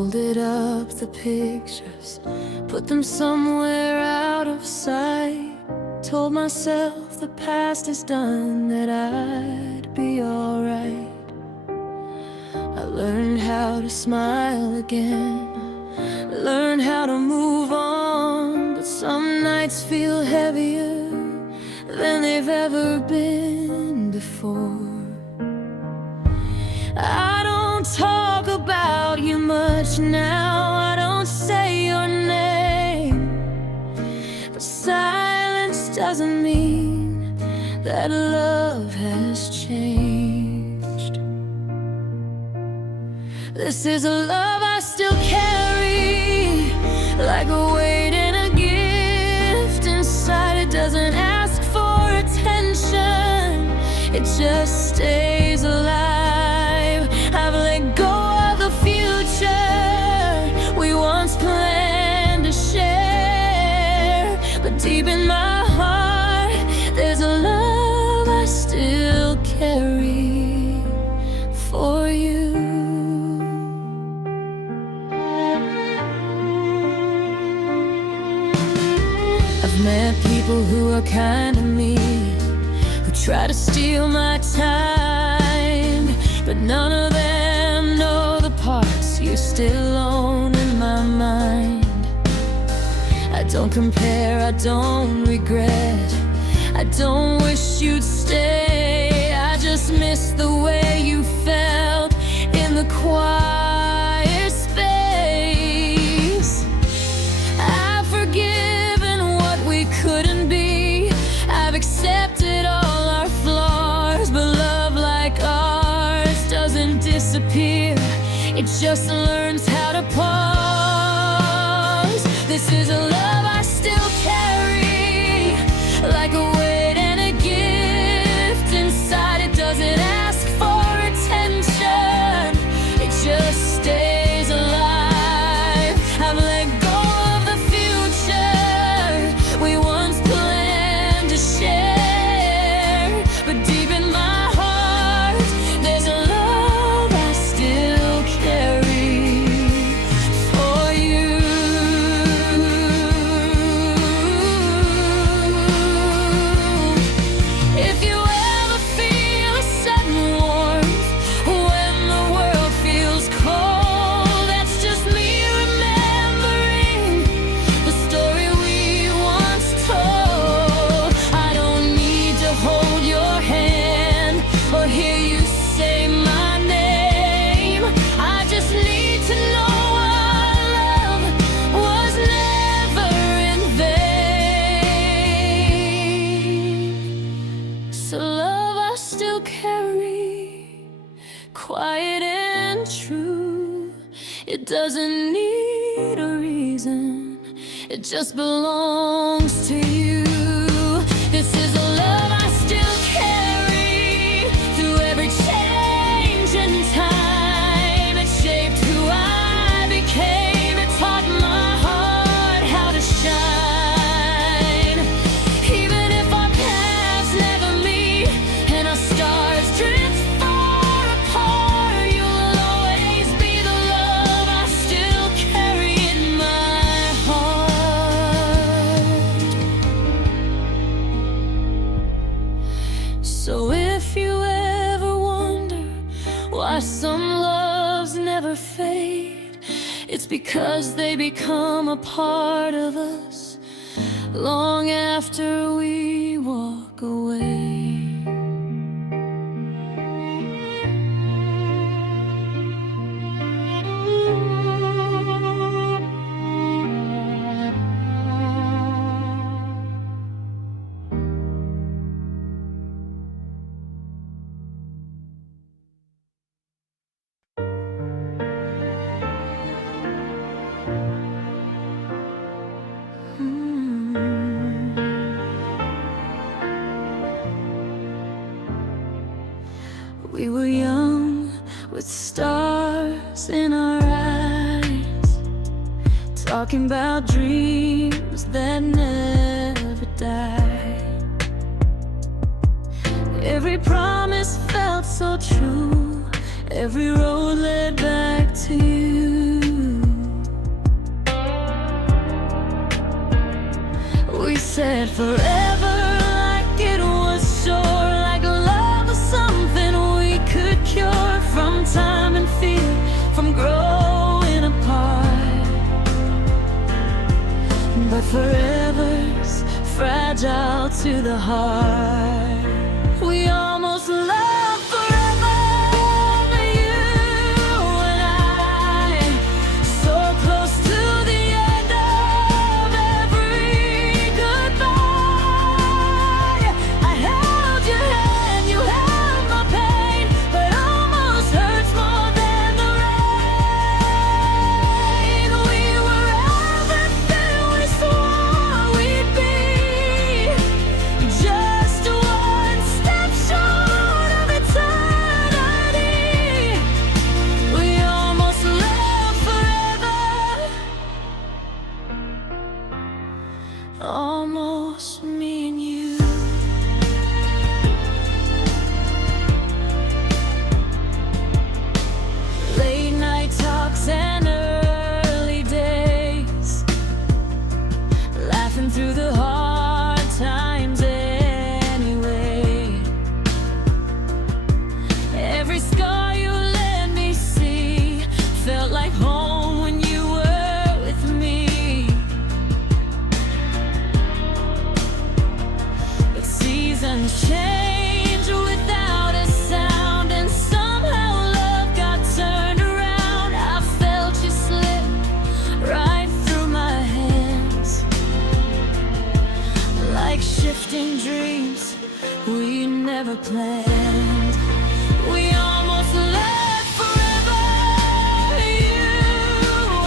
folded up the pictures, put them somewhere out of sight. Told myself the past is done, that I'd be alright. I learned how to smile again, learned how to move on. But some nights feel heavier than they've ever been before. I don't talk about you much now, I don't say your name, but silence doesn't mean that love has changed. This is a love I still carry, like a weight and a gift inside. It doesn't ask for attention, it just stays alive. I've let go of the future we once planned to share, but deep in my heart there's a love I still carry for you. I've met people who are kind to me, who try to steal my time, but none of them know the parts you still own in my mind. I don't compare, I don't regret, I don't wish you'd stay. I just miss the way you felt in the quiet space. I've forgiven what we couldn't be, I've accepted all our flaws, but love like ours doesn't disappear, it just learns how to pause. This is a love I still carry, like a weight and a gift inside. It doesn't ask for attention, it just stays alive. I've let go of the future we once planned to share, but deep in my heart there's a love I still carry for you. If you ever feel a sudden warmth when the world feels cold, that's just me remembering the story we once told. I don't need to hold your hand or hear you say my name, I just need to know our love was never in vain. So love I still carry, quiet and true. It doesn't need a reason, it just belongs to you. This is a love I still carry through every change in time. It shaped who I became, it taught my heart how to shine. Even if our paths never meet and our stars drift far apart, you'll always be the love I still carry in my heart. So if you ever wonder why some loves never fade, it's because they become a part of us long after we walk away. We were young with stars in our eyes, talking about dreams that never die. Every promise felt so true, every road led back to you. said forever like it was sure, like love was something we could cure from time and fear, from growing apart. But forever's fragile to the heart. We almost loved forever, you and I, so close to the end of every goodbye. I held your hand, you held my pain, but almost hurts more than the rain. We were everything we swore we'd be, just one step short of eternity. We almost lived forever, almost me and you. Late night talks and early days, laughing through the hard times anyway. Every scar you let me see felt like home when you were with me. But seasons change without a sound, and somehow love got turned around. I felt you slip right through my hands, like shifting dreams we never planned. We almost lived forever, you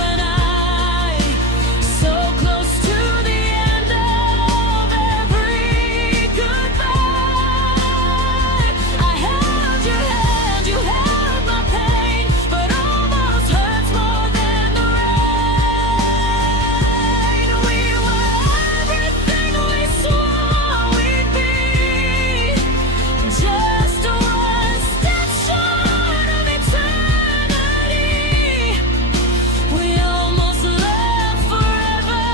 and I, so close to the end of every goodbye. I held your hand, you held my pain, but almost hurts more than the rain. We were everything we swore we'd be, just one step short of eternity. We almost lived forever,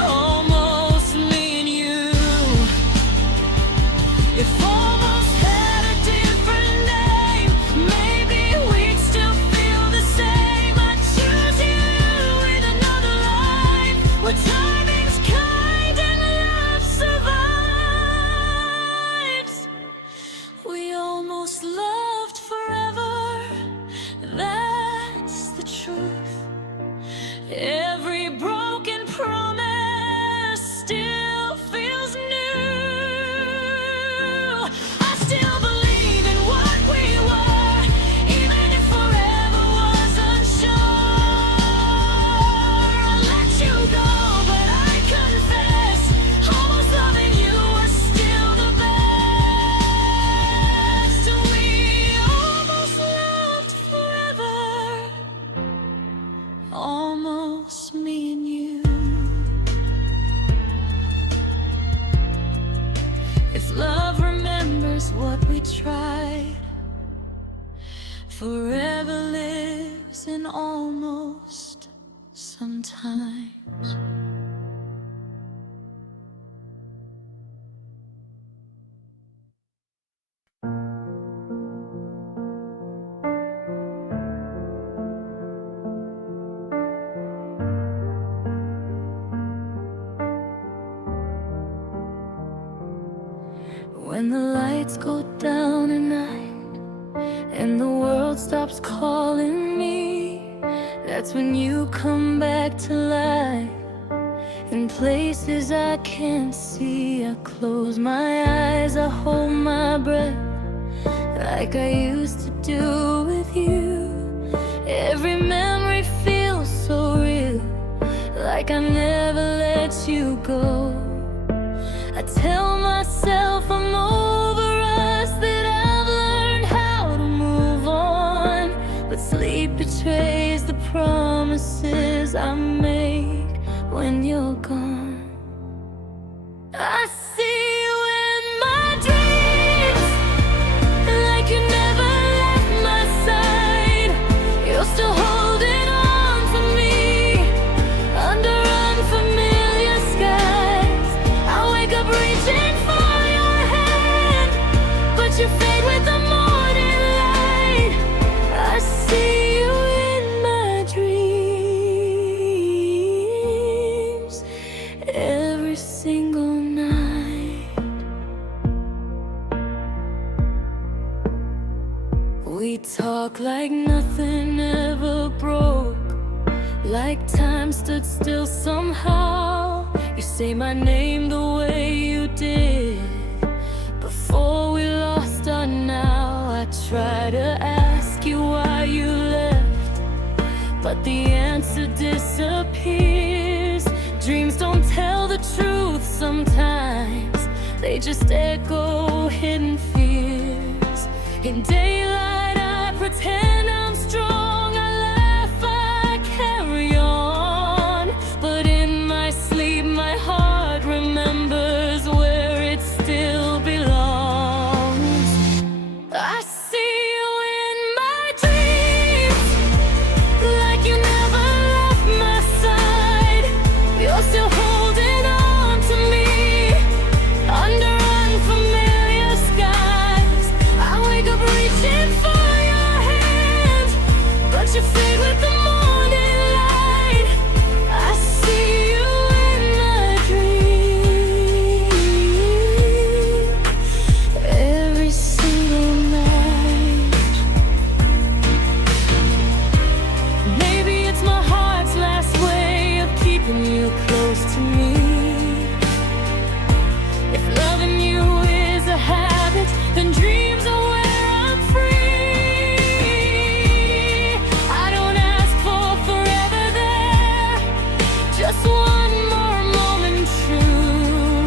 almost me and you. If almost had a different name, maybe we'd still feel the same. I'd choose you in another life, where timing's kind and love survives. We almost loved forever, that's the truth. Every broken promise still feels new. I still believe in what we were, even if forever was unsure. I let you go, but I confess, almost loving you was still the best. We almost loved forever, almost me and you. If love remembers what we tried, forever lives in almost sometimes. When the lights go down at night and the world stops calling me, that's when you come back to life in places I can't see. I close my eyes, I hold my breath, like I used to do with you. Every memory feels so real, like I never let you go. I tell myself I'm over us, that I've learned how to move on, but sleep betrays the promises I make when you're gone. I see you in my dreams, like you never left my side. You're still holding on to me under like nothing ever broke, like time stood still somehow. You say my name the way you did before we lost our now. I try to ask you why you left, but the answer disappears. Dreams don't tell the truth sometimes, they just echo hidden fears. In daylight I pretend I'm strong, I laugh, I carry on, but in my sleep my heart remembers where it still belongs. I see you in my dreams, like you never left my side. You're still holding on to me under unfamiliar skies. I wake up reaching for your hand, but you fade with the morning light. I see you in my dreams every single night. Maybe it's my heart's last way of keeping you close to me. If loving you is a habit, then dreams are where I'm free. I don't ask for forever there, just one more moment true,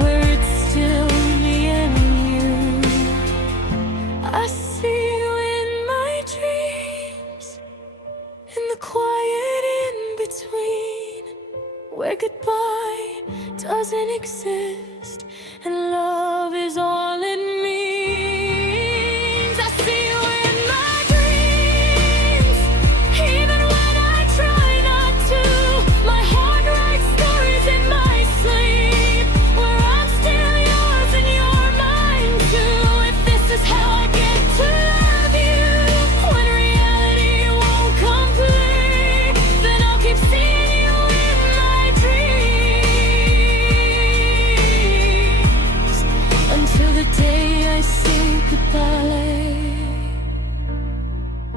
where it's still me and you. I see you in my dreams, in the quiet in between, where goodbye doesn't exist and love is all it means. I see you in my dreams, even when I try not to. My heart writes stories in my sleep, where I'm still yours and you're mine too. If this is how I get to love you, when reality won't complete, then I'll keep seeing you in my dreams until the day I say goodbye.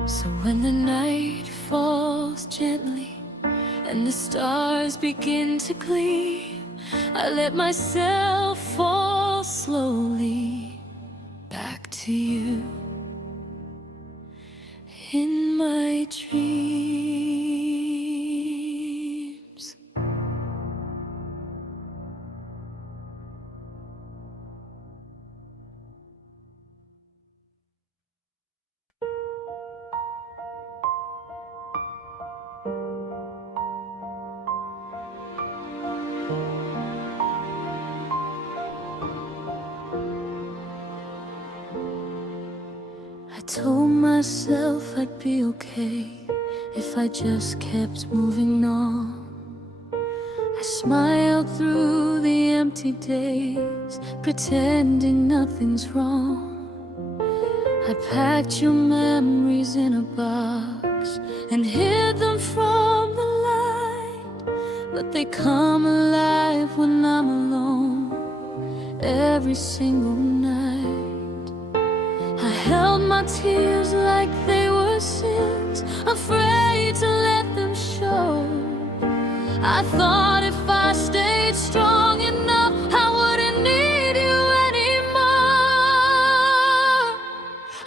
So when the night falls gently and the stars begin to gleam, I let myself fall slowly back to you in my dreams. I told myself I'd be okay if I just kept moving on. I smiled through the empty days, pretending nothing's wrong. I packed your memories in a box and hid them from the light, but they come alive when I'm alone every single night. I held my tears like they were sins, afraid to let them show. I thought if I stayed strong enough, I wouldn't need you anymore.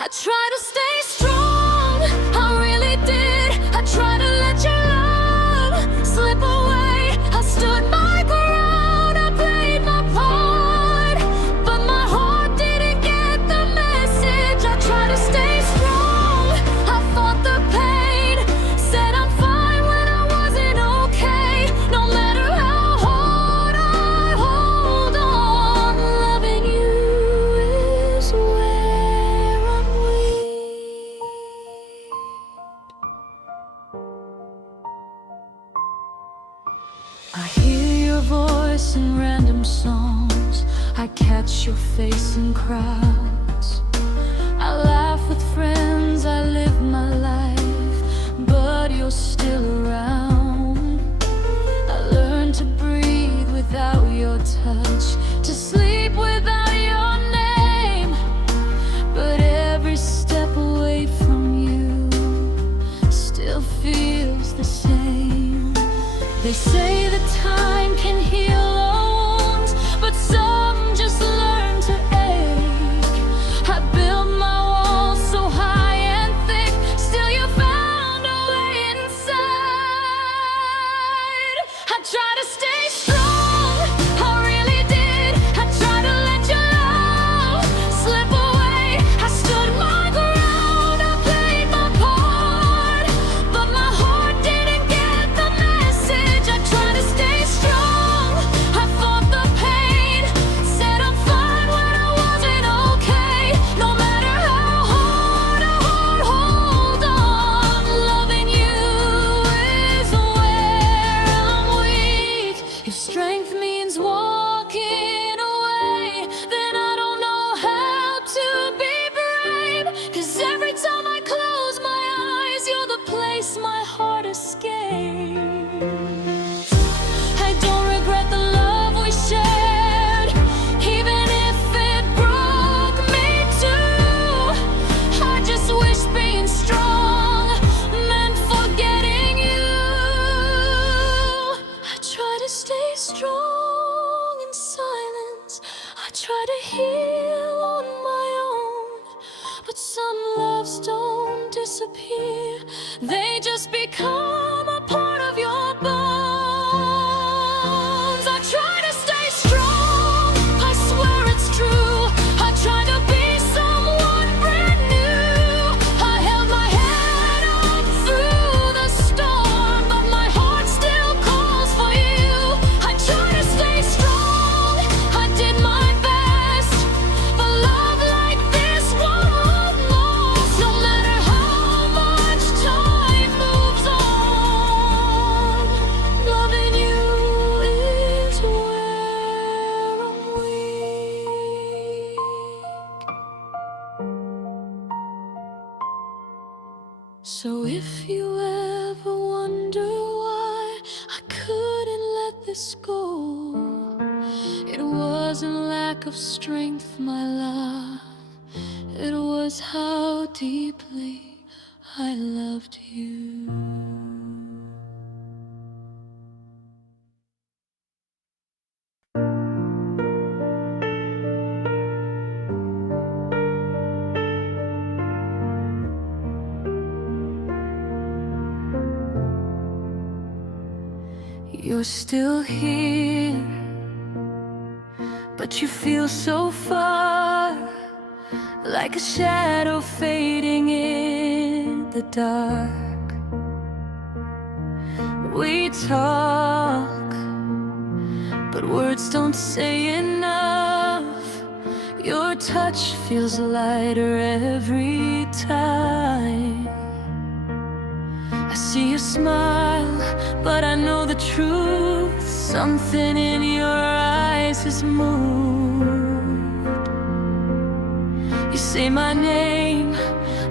I tried to stay strong, I really did. I tried to let your love slip away. I stood my ground, I played my part, but my heart didn't get the message. I tried to stay strong, I fought the pain, said I'm fine when I wasn't okay. No matter how hard I hold on, loving you is where I'm weak. I hear your voice in random songs, I catch your face in crowds. I laugh with friends, I live my life, but you're still around. I learned to breathe without your touch, to sleep without your name, but every step away from you place my heart escapes. I don't regret the love we shared, even if it broke me too. I just wish being strong meant forgetting you. I try to stay strong in silence, I try to heal on my own, but some loves don't disappear, they just become a part of your bones. I try to stay strong, I swear it's true. I try to be someone brand new. I held my head up through the storm, but my heart still calls for you. I try to stay strong, I did my best, but love like this won't last. No matter how much time moves on, loving you is where I'm weak. So if you ever wonder why I couldn't let this go, it wasn't lack of strength, my love, it was how deeply I loved you. You're still here, but you feel so far, like a shadow fading in the dark. We talk, but words don't say enough. Your touch feels lighter every time. I see you smile, but I know the truth. Something in your eyes has moved. You say my name,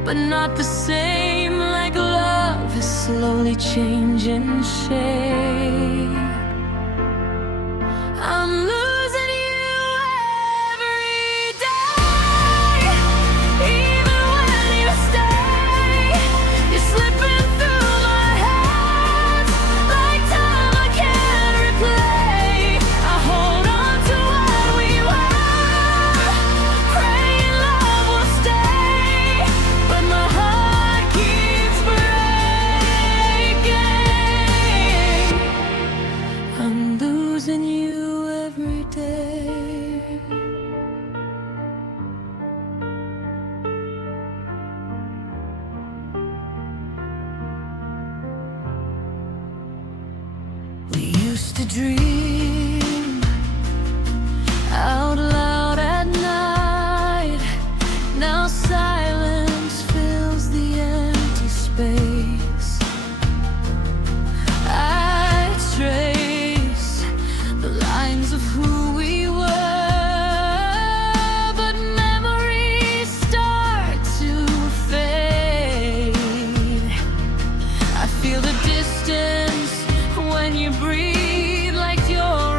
but not the same. Like love is slowly changing shape. I'm losing you every day. Even when you stay, you're slipping through my hands like time I can't replay. I hold on to what we were, praying love will stay, but my heart keeps breaking. I'm losing you every day. We used to dream out loud at night. Now silence fills the empty space. I trace the lines of who we were, but memories start to fade. I feel the distance when you breathe, like you're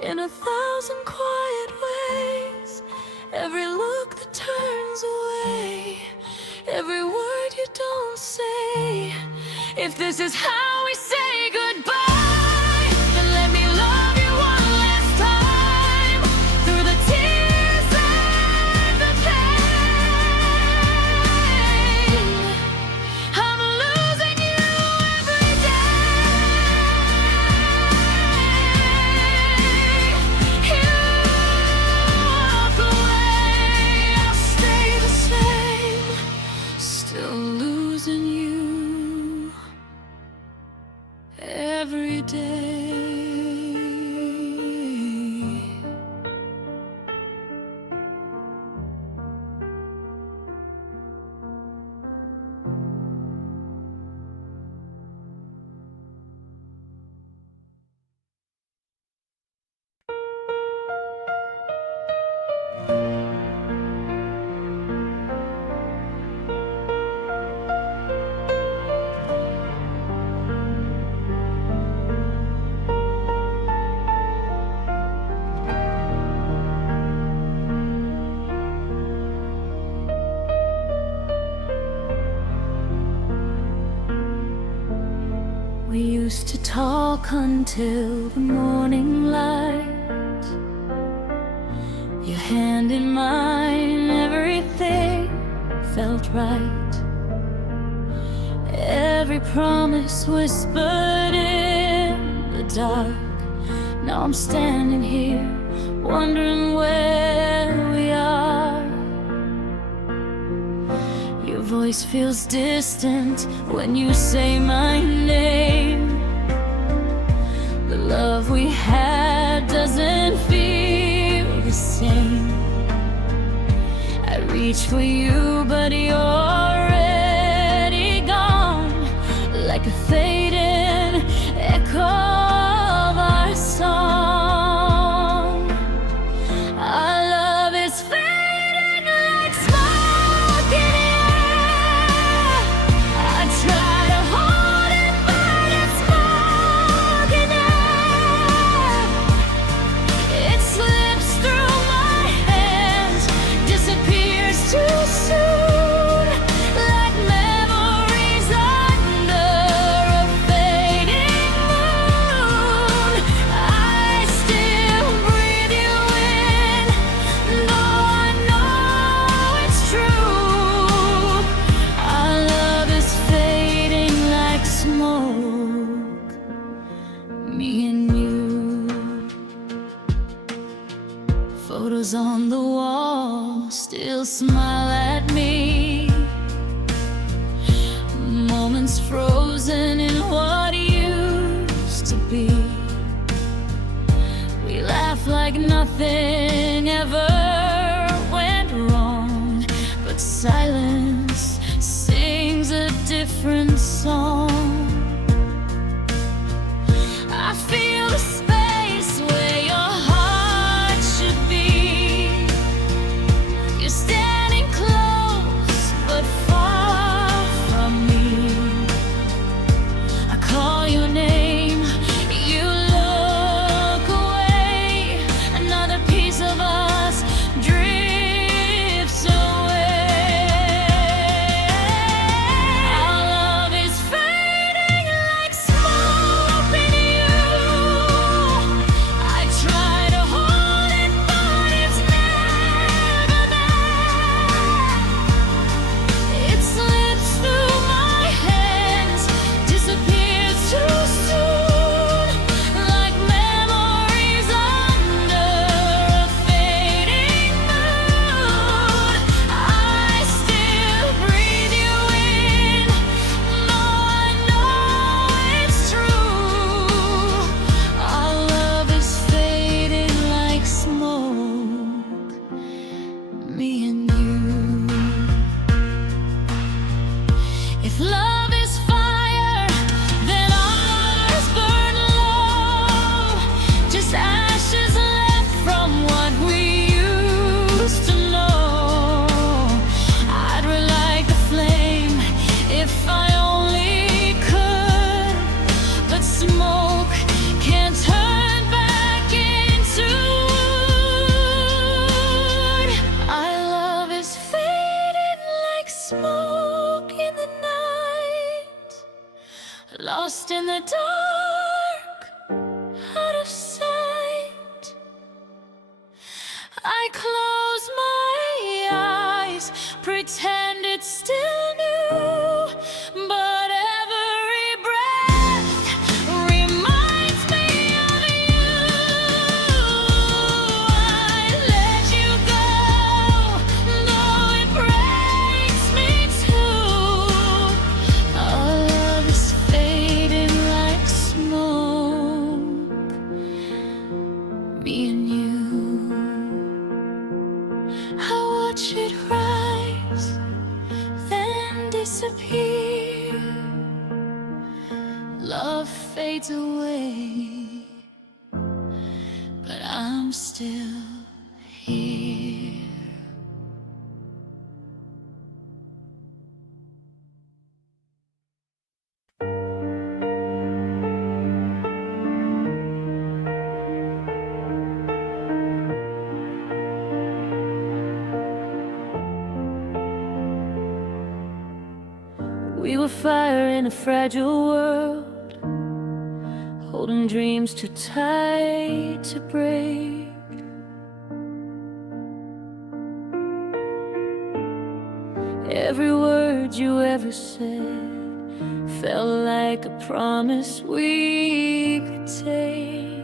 in a thousand quiet ways. Every look that turns away, every word you don't say. If this is how we say goodbye, then let me love you one last time, through the tears and the pain. I'm losing you every day. You walk away, I'll stay the same, still losing you every day. We used to talk until the morning light, your hand in mine, everything felt right. Every promise whispered in the dark. Now I'm standing here, wondering where we are. Your voice feels distant when you say my name. The love we had doesn't feel the same. I reach for you, but you're already gone, like a fading echo of our song. Our love is fading like smoke in the air. I try to hold it, but it's smoking air. It slips through my hands, disappears too soon, like memories under a fading moon. I still breathe you in, though I know it's true. Our love is fading like smoke, me and you. Photos on the wall still smile at me. Moments frozen in what used to be. We laugh like nothing ever went wrong, but silence sings a different song. I feel the space where your heart should be. You're standing close, but far from me. I call your name, you look away. Another piece of us drifts away. Our love is fading I close my eyes, pretend it's still new, but every breath reminds me of you. I let you go, though it breaks me too. Our love is fading like smoke, me and you. I watch it rise, then disappear. Love fades away, but I'm still here. We were fire in a fragile world, holding dreams too tight to break. Every word you ever said felt like a promise we could take.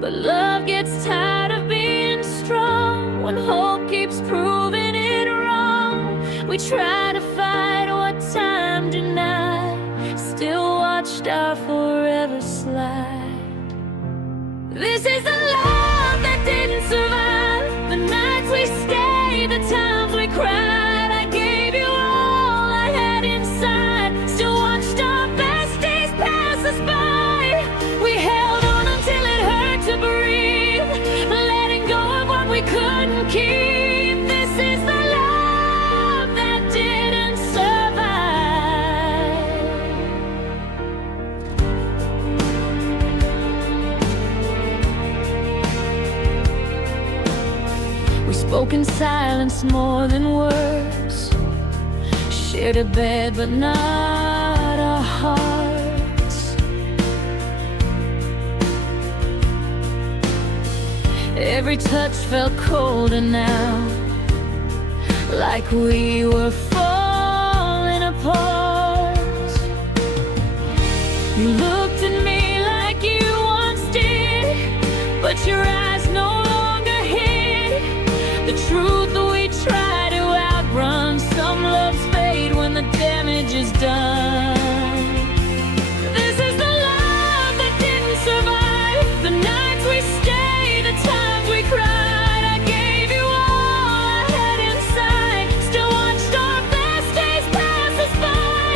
But love gets tired of being strong when hope keeps proving it wrong. We try to fight what time denied, still watched our forever slide. This is the love that didn't survive, the nights we stayed, the times we cried. I gave you all I had inside, still watched our best days pass us by. We held on until it hurt to breathe, letting go of what we couldn't keep. This is the love that didn't survive. We spoke in silence more than words, shared a bed but not our hearts. Every touch felt colder now, like we were falling apart. You looked at me like you once did, but your eyes no longer hid the truth that we try to outrun. Some loves fade when the damage is done. This is the love that didn't survive, the nights we stayed, the times we cried. I gave you all I had inside, still watched our best days pass us by.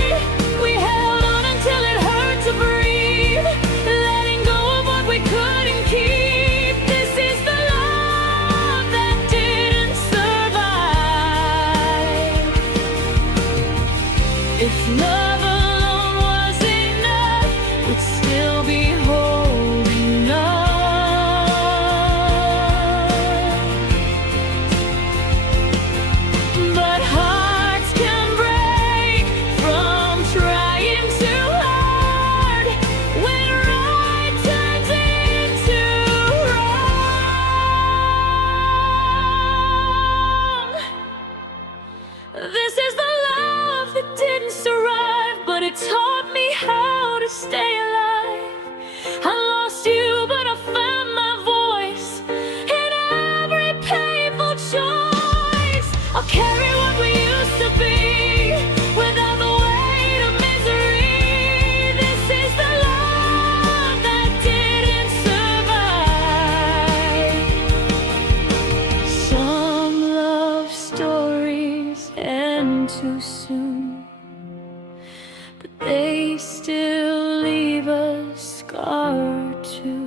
We held on until it hurt to breathe, letting go of what we couldn't keep. This is the love that didn't survive. If love alone was enough, we'd still be holding on. But hearts can break from trying too hard, when right turns into wrong. This is the love that didn't survive, but it taught me how to stay alive. I lost you, but I found my voice in every painful choice. I'll carry what we used to be without the weight of misery. This is the love that didn't survive. Some love stories end too soon, but they still leave us scarred too.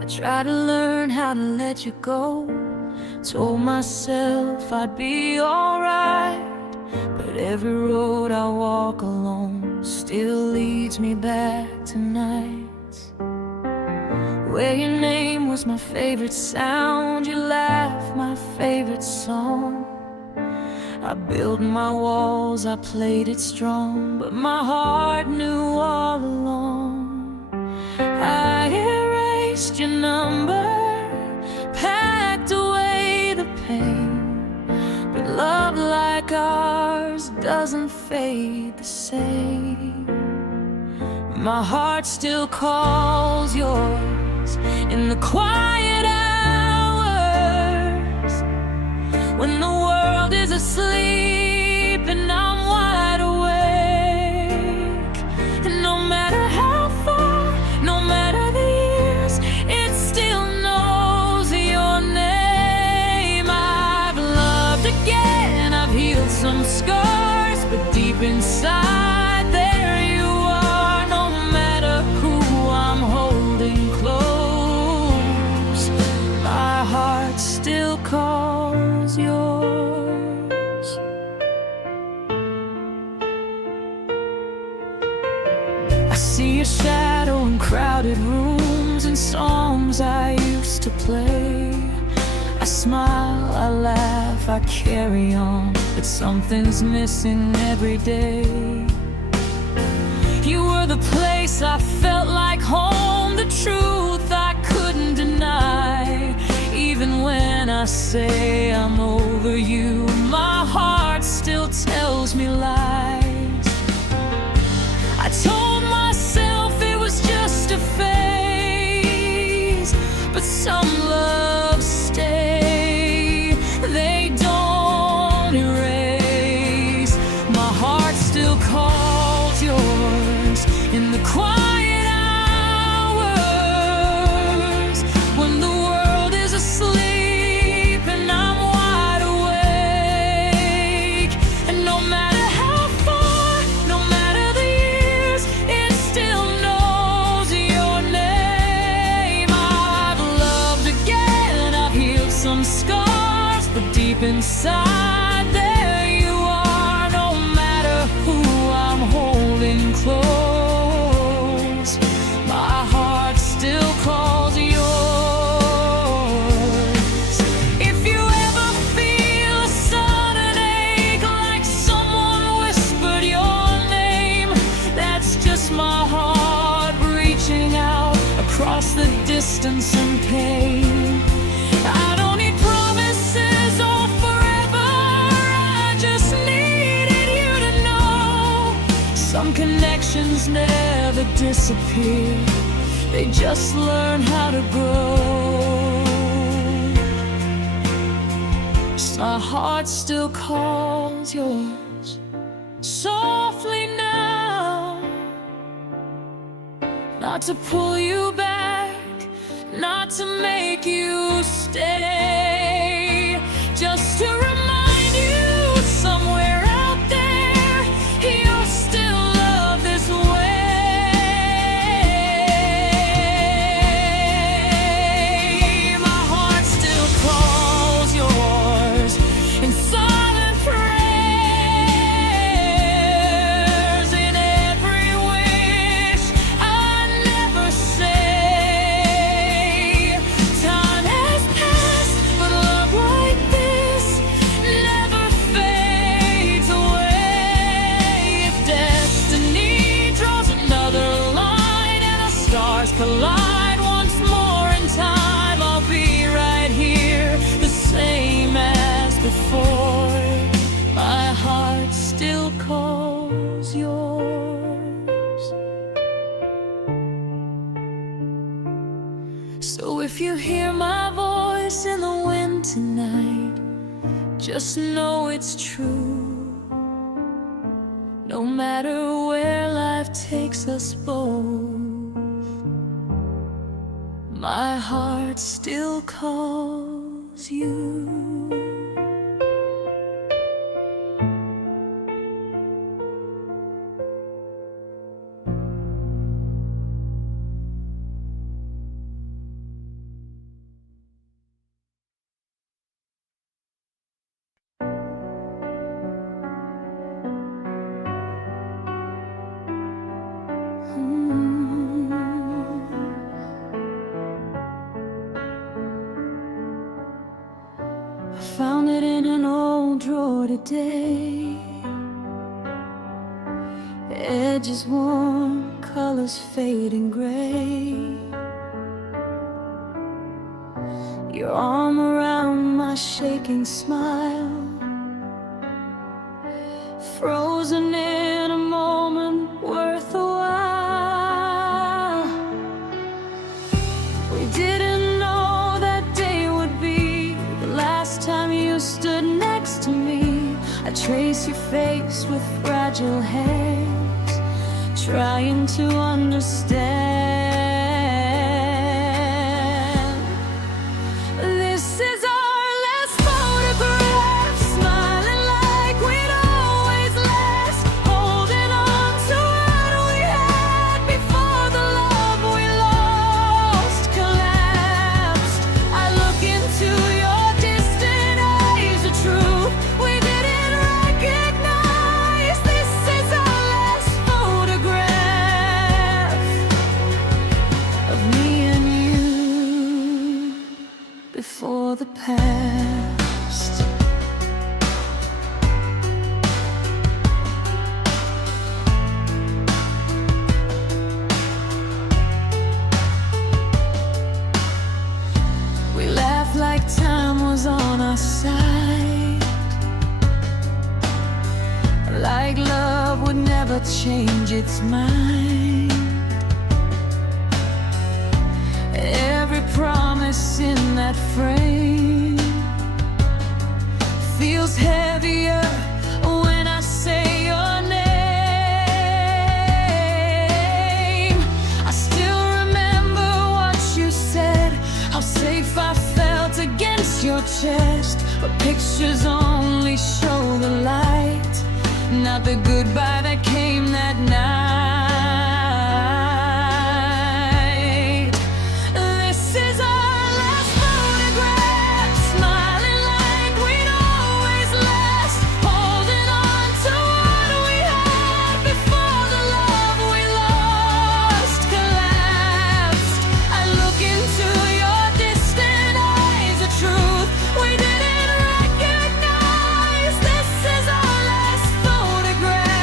I tried to learn how to let you go. Told myself I'd be alright, but every road I walk alone still leads me back to nights where your name was my favorite sound, your laugh my favorite song. I built my walls, I played it strong, but my heart knew all along. I erased your number, packed away the pain, but love like ours doesn't fade the same. My heart still calls yours in the quiet hours, when the world is asleep and I'm wide awake. And no matter how far, no matter the years, it still knows your name. I've loved again, I've healed some scars, but deep inside there you are. No matter who I'm holding close, my heart still calls yours. I see your shadow in crowded rooms and songs I used to play. I smile, I laugh, I carry on, but something's missing every day. You were the place I felt like home, the truth I couldn't deny. Even when I say I'm over you, my heart still tells me lies. I told myself it was just a phase, but some loves stay, they don't erase. My heart still calls yours in the quiet hours, when the world is asleep and I'm wide awake. And no matter how far, no matter the years, it still knows your name. I've loved again, I've healed some scars, but deep inside there you are. No matter who I'm holding close, my heart still calls yours. If you ever feel a sudden ache, like someone whispered your name, that's just my heart reaching out across the distance and pain. I don't need promises or forever, I just needed you to know some connections never disappear, they just learn how to grow. So my heart still calls yours softly now, not to pull you back, not to make you stay, just to remind you somewhere out there you're still loved this way. My heart still calls yours in silent prayers, in every wish I never say. Time has passed, but love like this never fades away. If destiny draws another line and the stars collide once more in time, I'll be right here, the same as before. My heart still calls yours. So if you hear my voice in the wind tonight, just know it's true. No matter where life takes us both, my heart still calls you. today. Edges worn, colors fading gray. Your arm around my shaking smile, frozen in a moment worth a while. We didn't know that day would be the last time you stood next to me. I trace your face with fragile hands, trying to understand. This is our last photograph, smiling like we'd always last, holding on to what we had before the love we lost collapsed. I look into your distant eyes, the truth we didn't recognize. This is our last photograph of me and you before the past. We laughed like time was on our side, like love would never change its mind. Every promise in that frame feels heavier when I say your name. I still remember what you said, how safe I felt against your chest. But pictures only show the light, not the goodbye that came that night. This is our last photograph, smiling like we'd always last, holding on to what we had before the love we lost collapsed. I look into your distant eyes, the truth we didn't recognize. This is our last photograph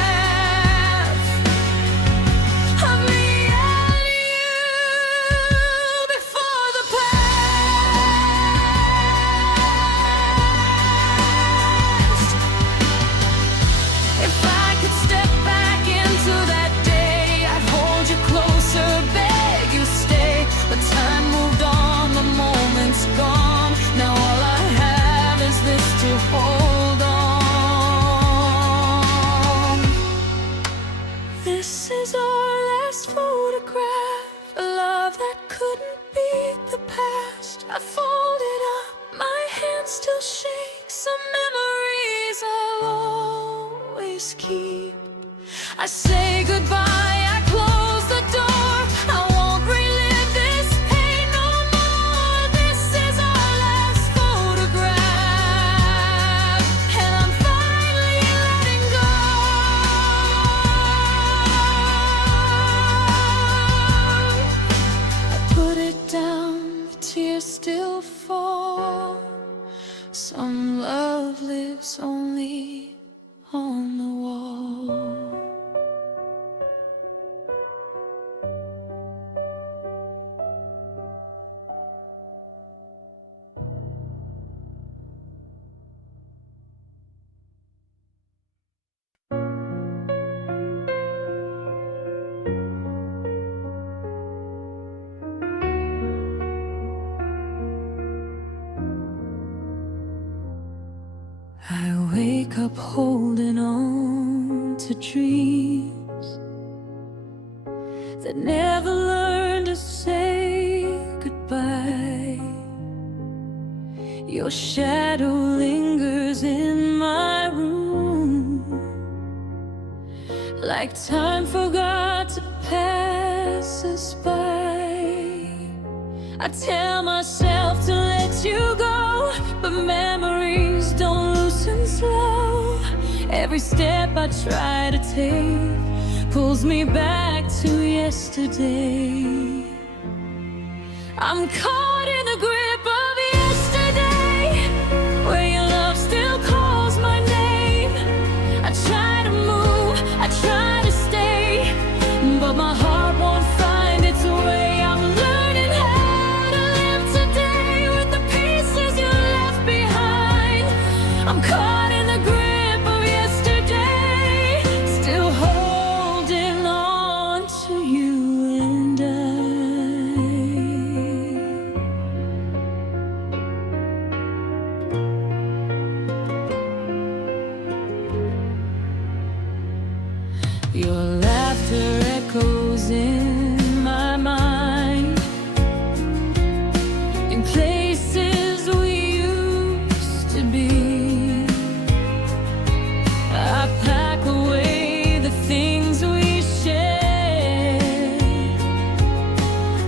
of me and you before the past. If I could step back into that day, I'd hold you closer, beg you stay. But time moved on, the moment's gone. Now all I have is this to hold on. This is our last photograph, a love that couldn't beat the past. I folded up, my hand still shakes, some memories I'll always keep. I say goodbye, I close the door, I won't relive this pain no more. This is our last photograph, and I'm finally letting go. I put it down, the tears still fall. Some love lives only on the wall. I wake up holding on to dreams that never learned to say goodbye. Your shadow lingers in my room, like time forgot to pass us by. I tell myself to let you go, but memories don't loosen slow. Every step I try to take pulls me back to yesterday. I'm caught in the grip of yesterday, where your love still calls my name.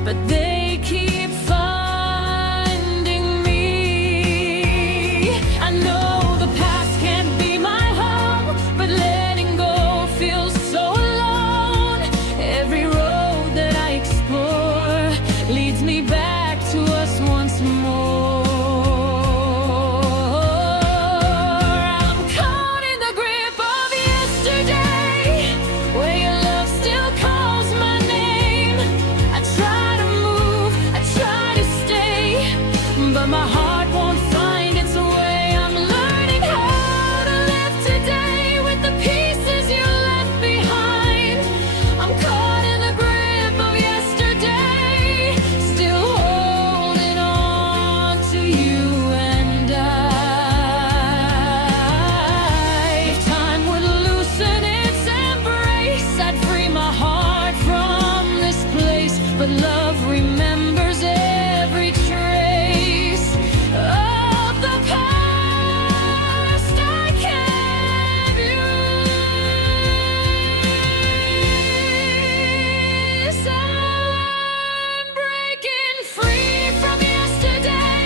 but they keep finding me. I know the past can't be my home, but letting go feels so alone. Every road that I explore leads me back to us once more. I'm caught in the grip of yesterday, where your love still calls my name. I try to move, I try to stay, but my heart won't find its way. I'm learning how to live today with the pieces you left behind. I'm caught in the grip of yesterday, still holding on to you and I. If time would loosen its embrace, I'd free my heart from this place, but love remembers every trace of the past I can't erase. I'm breaking free from yesterday,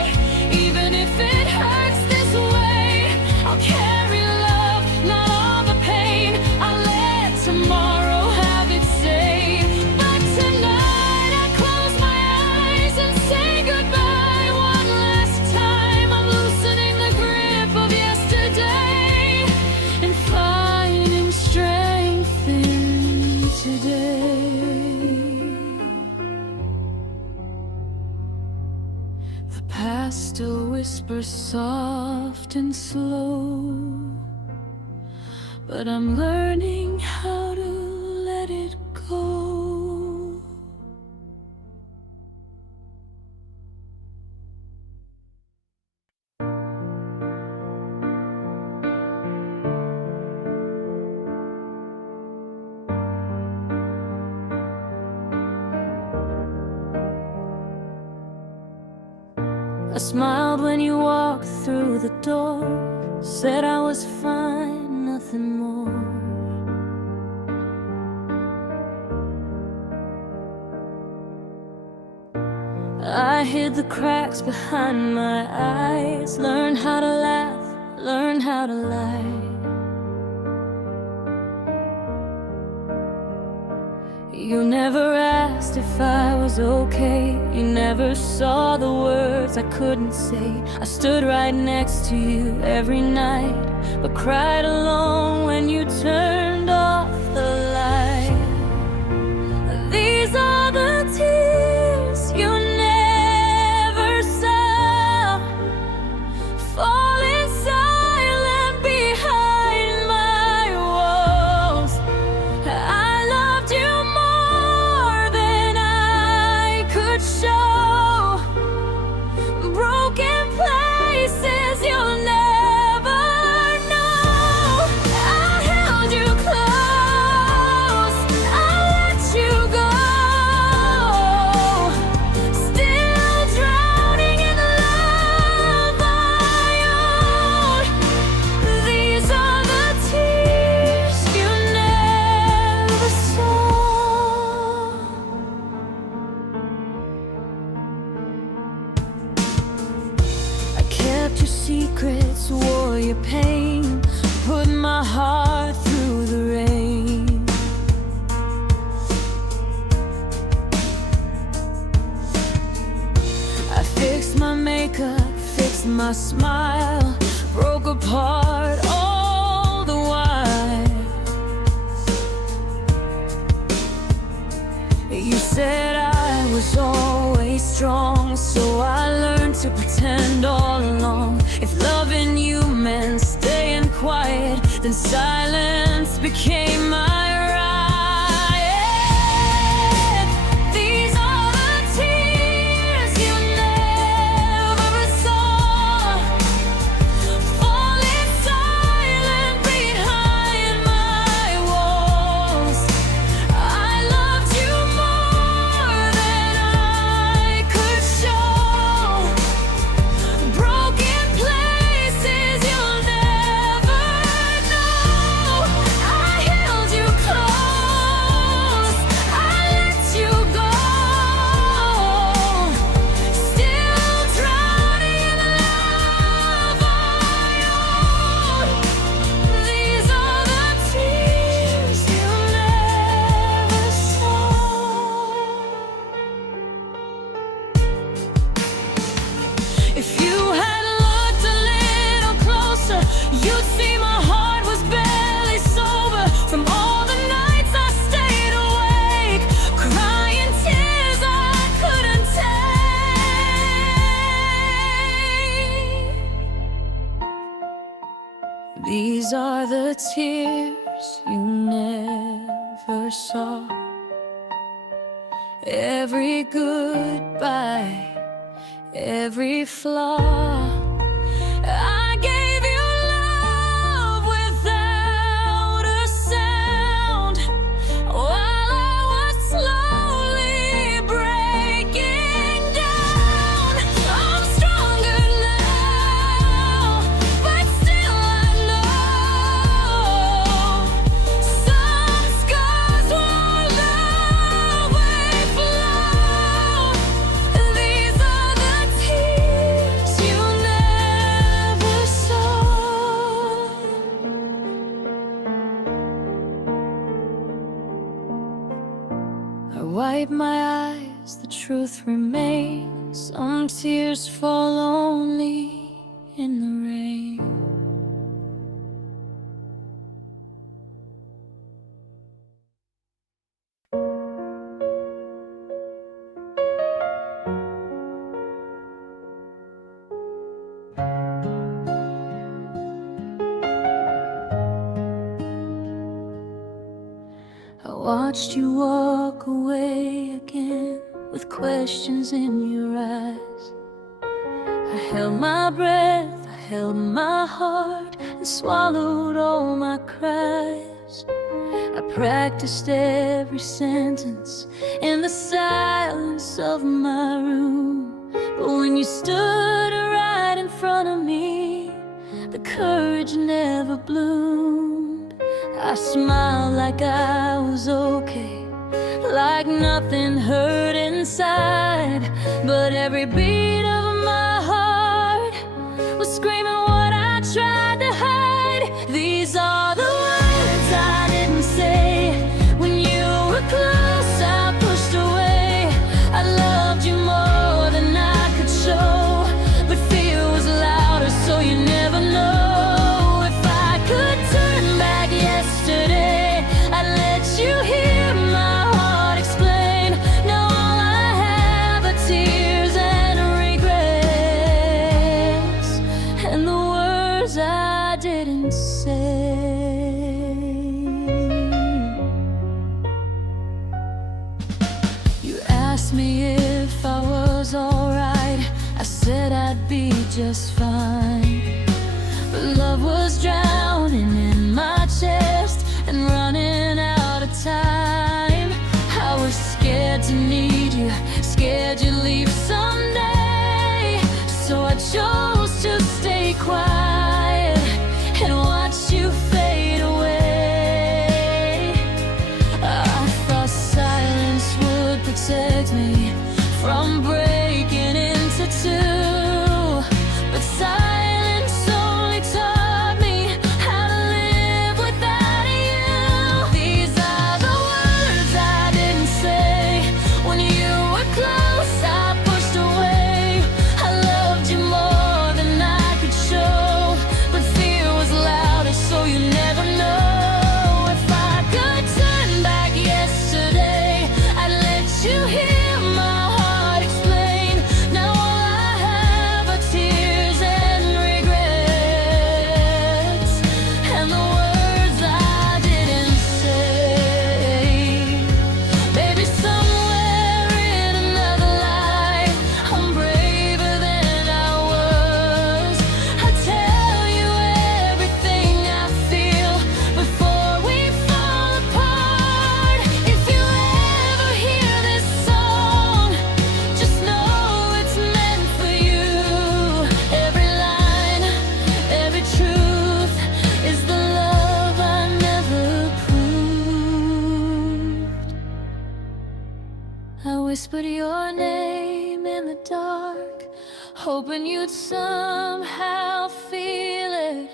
even if it hurts this way. I'll carry love, not all the pain. I'll let tomorrow have its say. But tonight I close my eyes and say goodbye one last time. I'm loosening the grip of yesterday and finding strength in today. The past still whispers soft and slow, but I'm learning how to let it go. I smiled when you walked through the door, said I was fine, nothing more. I hid the cracks behind my eyes, learned how to laugh, learned how to lie. You never asked if I was okay, you never saw the words I couldn't say. I stood right next to you every night, but cried alone when you turned off the light. These are the tears you never saw, falling silent behind my walls. I loved you more than I could show, broken places you'll never know. I held you close, I let you go, still drowning in the love I own. These are the tears you never saw. I kept your secrets, wore your pain, put my heart through the rain. I fixed my makeup, fixed my smile, broke apart all the while. You said I was always strong, so I learned to pretend all along. If loving you meant staying quiet, then silence became my right. These are the tears you never saw, falling silent behind my walls. I loved you more than I could show, broken places you'll never know. I held These are the tears you never saw. Every goodbye, every flaw. I gave you love without a sound, while I was slowly breaking down. I'm stronger now, but still I know some scars won't always flow. These are the tears you never saw. I wipe my eyes, the truth remains. Some tears fall only in the rain. I watched you walk away again with questions in your eyes. I held my breath, I held my heart, and swallowed all my cries. I practiced every sentence in the silence of my room. But when you stood right in front of me, the courage never bloomed. I smiled like I was okay, like nothing hurt inside. But every beat of my heart was screaming what I tried to hide. These are the words I didn't say. When you were close, I pushed away. I loved you more than I could show, but fear was louder, so you never know. If I could turn back yesterday, I'd let you hear my heart explain. Now all I have are tears and regrets, and the words I didn't say. You asked me if I was alright. I said I'd be just fine. But love was drowning in my chest and running out of time. I was scared to need you, scared you'd leave someday. So I chose to stay quiet and watch you fade away. I thought silence would protect me from breaking into two, but silence only taught me how to live without you. These are the words I didn't say. When you were close, I pushed away. I loved you more than I could show, but fear was louder, so you never know. If I could turn back yesterday, I'd let you hear my heart explain. Now all I have are tears and regrets, and the words I didn't say. Baby, somewhere in another life, I'm braver than I was. I tell you everything I feel before we fall apart. If you ever hear this song, just know it's meant for you. Every line, every truth is the love I never proved. I whispered your name in the dark, hoping you'd somehow feel it.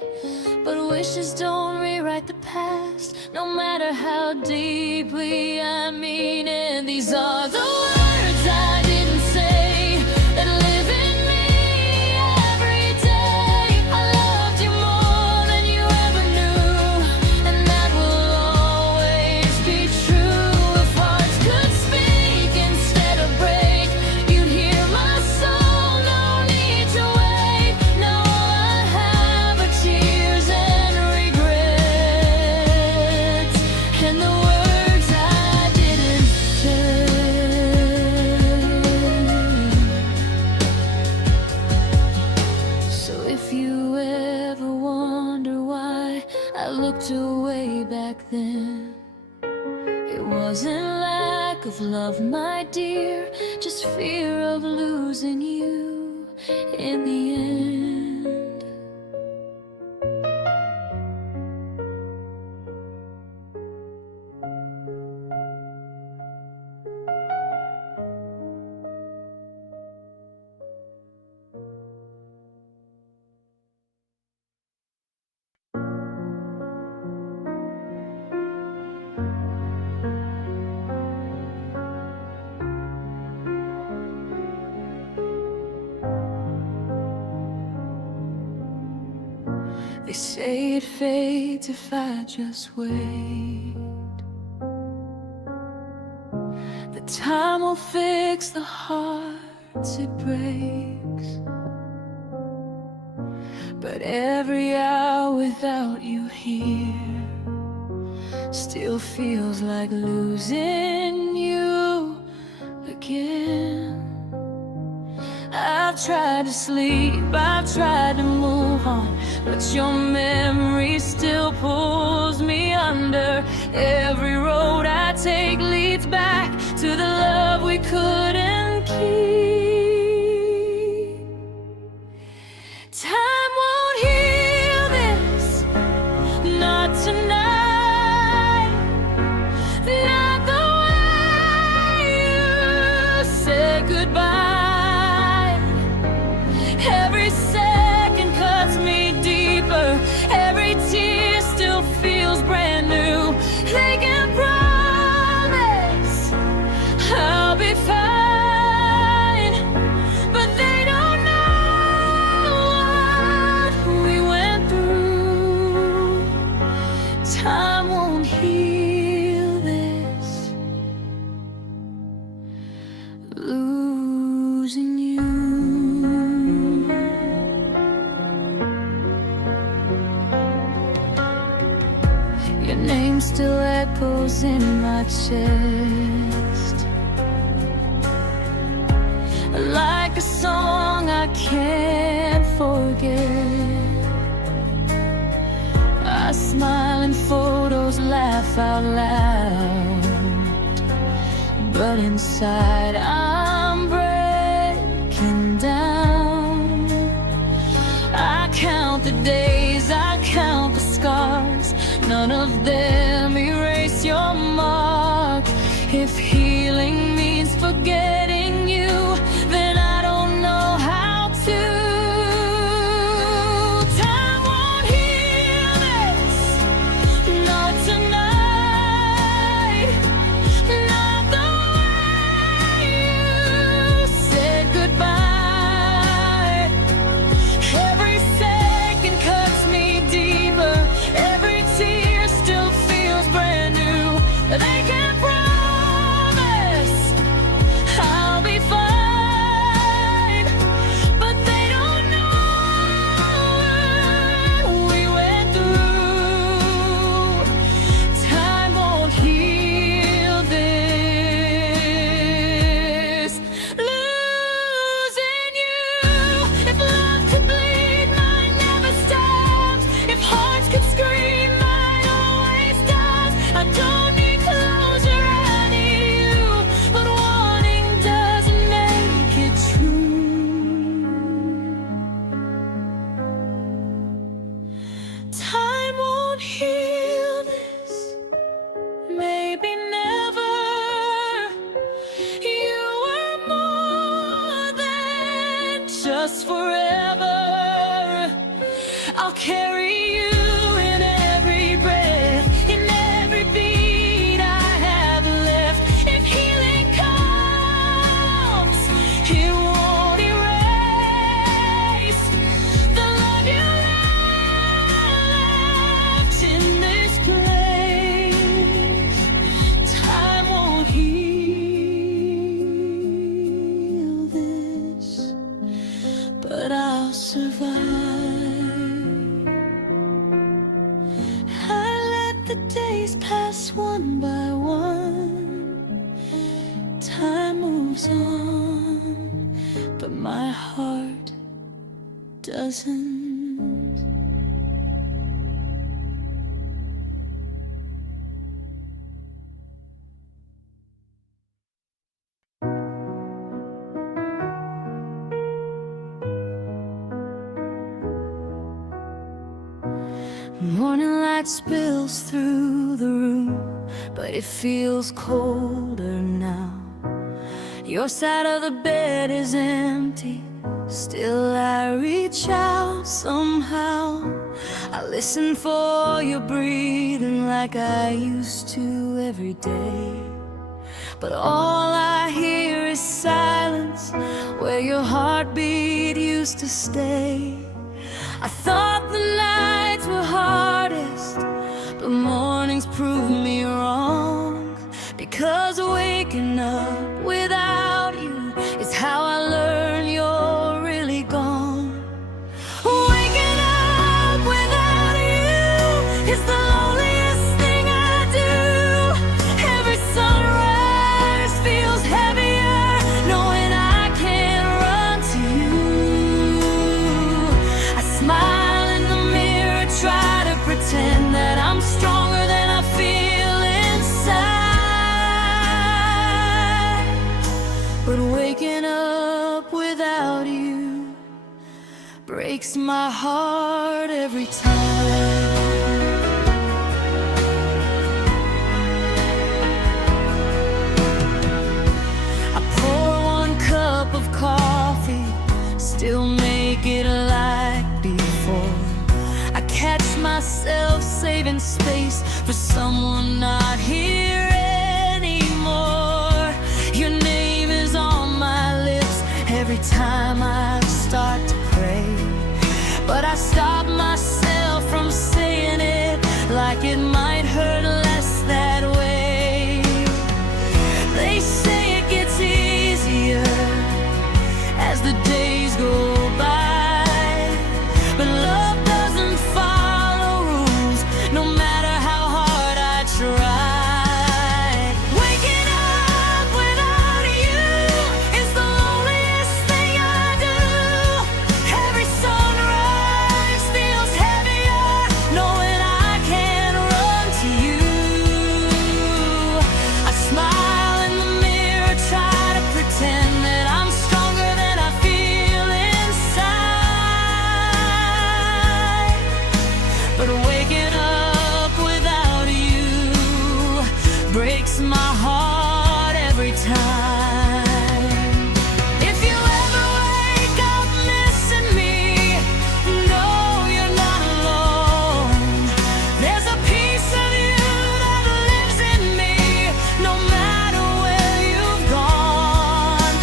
But wishes don't rewrite the past, no matter how deeply I mean it. These are the words I didn't say that live in me every day. I loved you more than you ever knew, and that will always be true. If hearts could speak instead of break, you'd hear my soul, no need to wait. Now all I have are tears and regrets. then. It wasn't lack of love, my dear, just fear of losing you in the end. They say it fades if I just wait. The time will fix the hearts it breaks. But every hour without you here still feels like losing you again. I've tried to sleep, I've tried to move on, but your memory still pulls me under. Every road I take leads back to the love we couldn't keep. Time won't heal this, not tonight, not the way you said goodbye. Every second cuts me deeper, every tear still feels brand new. They can promise I'll be fine, but they don't know what we went through. Time won't heal this, losing you. Your name still echoes in my chest, like a song I can't forget. I smile in photos, laugh out loud, but inside I'm breaking down. I count the days, I count the scars, none of them erase your mark. If healing means forgetting you, then I don't know how to. Time won't heal this, not tonight, not the way you said goodbye. Every second cuts me deeper, every tear still feels brand new. They can promise I'll be fine, but they don't know what we went through. Time won't heal this, losing you. If love could bleed, mine never stops. If hearts could scream, mine always does. I don't need closure, I need you, but wanting doesn't make it true. Time won't heal this, maybe never. You were more than just forever. I'll carry you in every breath, in every beat I have left. If healing comes, it won't erase the love you left in this place. Time won't heal this, but I'll survive. I let the days pass one by one. Time moves on, but my heart doesn't. Morning light spills through the room, but it feels colder now. Your side of the bed is empty, still I reach out somehow. I listen for your breathing like I used to every day. But all I hear is silence where your heartbeat used to stay. I thought the nights were hardest, but mornings proved me wrong. Because waking up without you is how I learn you're really gone. Waking up without you is the loneliest thing I do. Every sunrise feels heavier, knowing I can't run to you. I smile in the mirror, try to pretend that I'm stronger than I feel inside. But waking up without you breaks my heart every time. I pour one cup of coffee, still make it like before. I catch myself saving space for someone not here anymore. Your name is on my lips every time I start to pray, but I stop myself from saying it like it might hurt less that way. They say it gets easier as the days go by, but love doesn't follow rules, no matter how hard I try. Waking up without you is the loneliest thing I do. Every sunrise feels heavier, knowing I can't run to you. I smile in the mirror, try to pretend that I'm stronger than I feel inside. But waking up without you breaks my heart every time. If you ever wake up missing me, know you're not alone. There's a piece of you that lives in me, no matter where you've gone.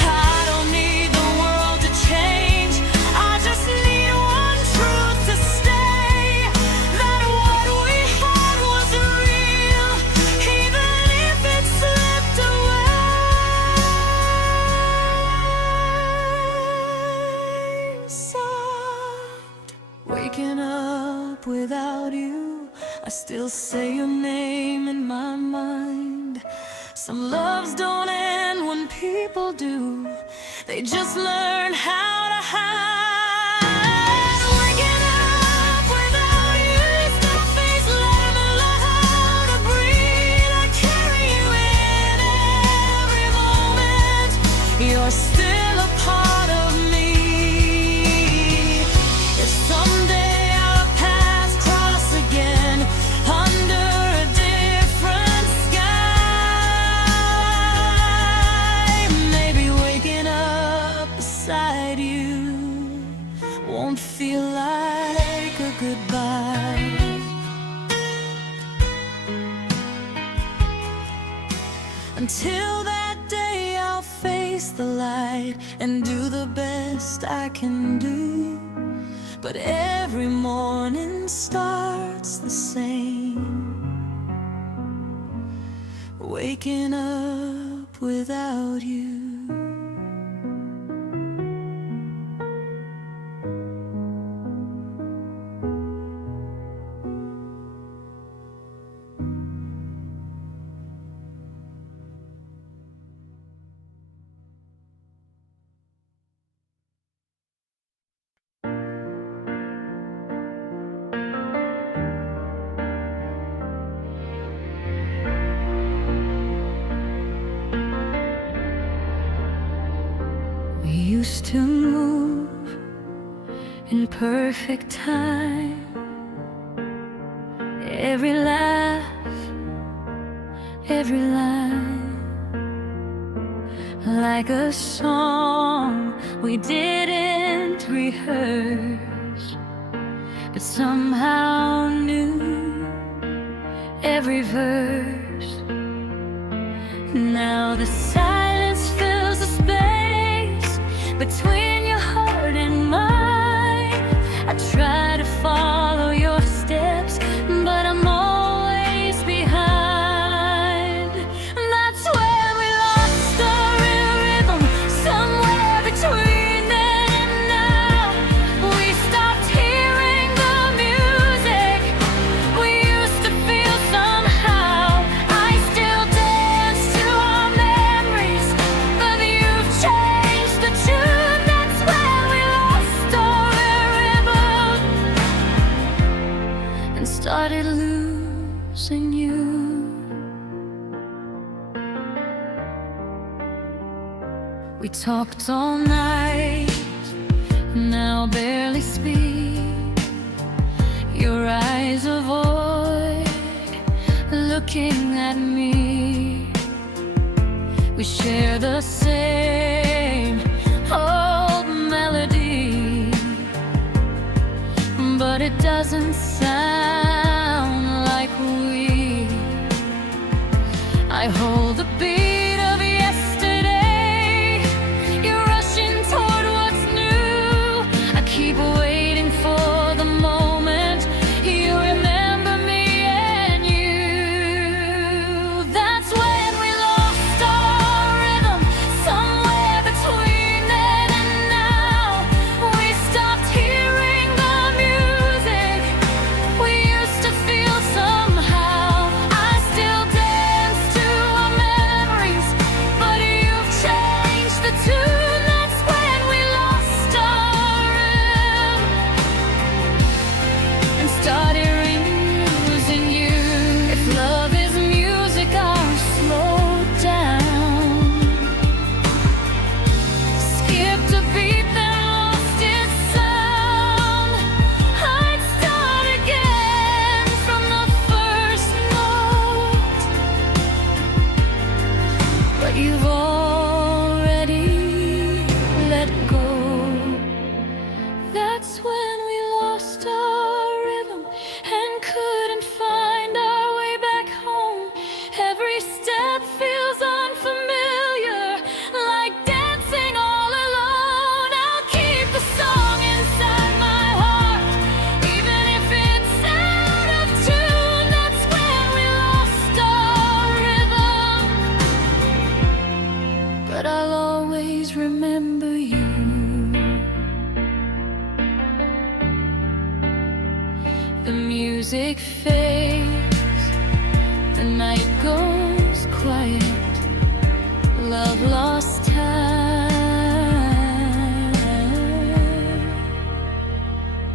I don't need the world to change, I just need one truth to stay, that what we had was real, even if it slipped away. Soft. Waking up without you, I still say your name in my mind. Some loves don't end when people do, they just learn how to hide. Waking up without you is the face, learning how to breathe. I carry you in every moment, you're still a part of me. If someday our paths cross again under a different sky, maybe waking up beside you won't feel like a goodbye. Until that day, I'll face the light and do the best I can do. But every morning starts the same, waking up without you. Used to move in perfect time, every laugh, every line, like a song we didn't rehearse, but somehow knew every verse. Now the silence fills the space between your heart and mine. I try to follow your steps, but I'm always behind. That's when we lost our real rhythm, somewhere between then and now. We stopped hearing the music we used to feel somehow. I still dance to our memories, but you've changed the tune. That's when we lost our rhythm and started losing you. We talked all night, now barely speak. Your eyes avoid looking at me. We share the same old melody, but it doesn't sound like we. I hold the beat of yesterday, you're rushing toward what's new. I keep waiting for the moment you remember me and you. That's when we lost our rhythm, somewhere between then and now. We stopped hearing the music we used to feel somehow. I still dance to our memories, but you've changed the tune. That's when we lost our rhythm and started losing you. If love is music, I'll slow down, skipped a beat then lost its sound. I'd start again from the first note, but you've already let go. That's when we lost our rhythm and couldn't find our way back home. Every step feels unfamiliar, like dancing all alone. I'll keep the song inside my heart, even if it's out of tune. That's when we lost our rhythm, but I'll always remember you. The music fades, the night goes quiet, love lost time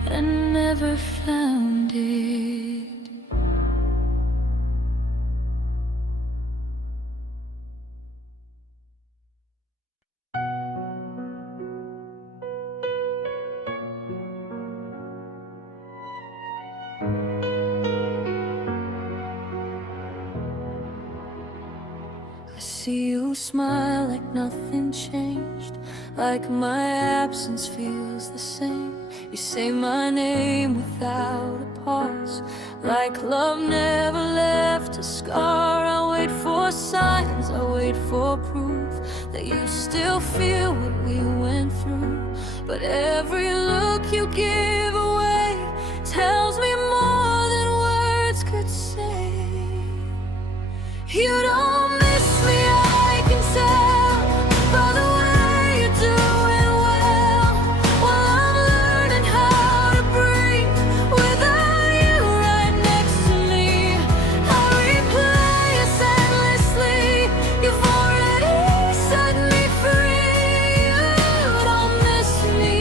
and never found it. I see you smile like nothing changed, like my absence feels the same. You say my name without a pause, like love never left a scar. I wait for signs, I wait for proof that you still feel what we went through. But every look you give away tells me more than words could say. You don't miss me, I can tell by the way you're doing well. While I'm learning how to breathe without you right next to me, I replay us endlessly. You've already set me free. You don't miss me,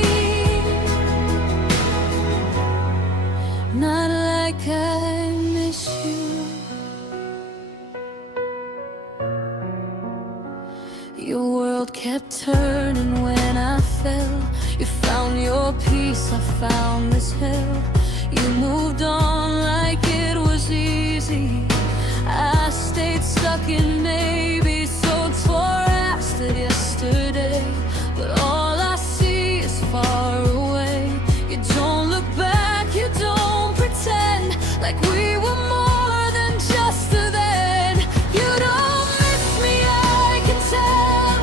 not like I miss you. Your world kept turning when I fell. You found your peace, I found this hell. You moved on like it was was easy. I stayed stuck in maybe, so forecasted yesterday. But all I see is far away. You don't look back, you don't pretend like we were more than just a then. You don't miss me, I can tell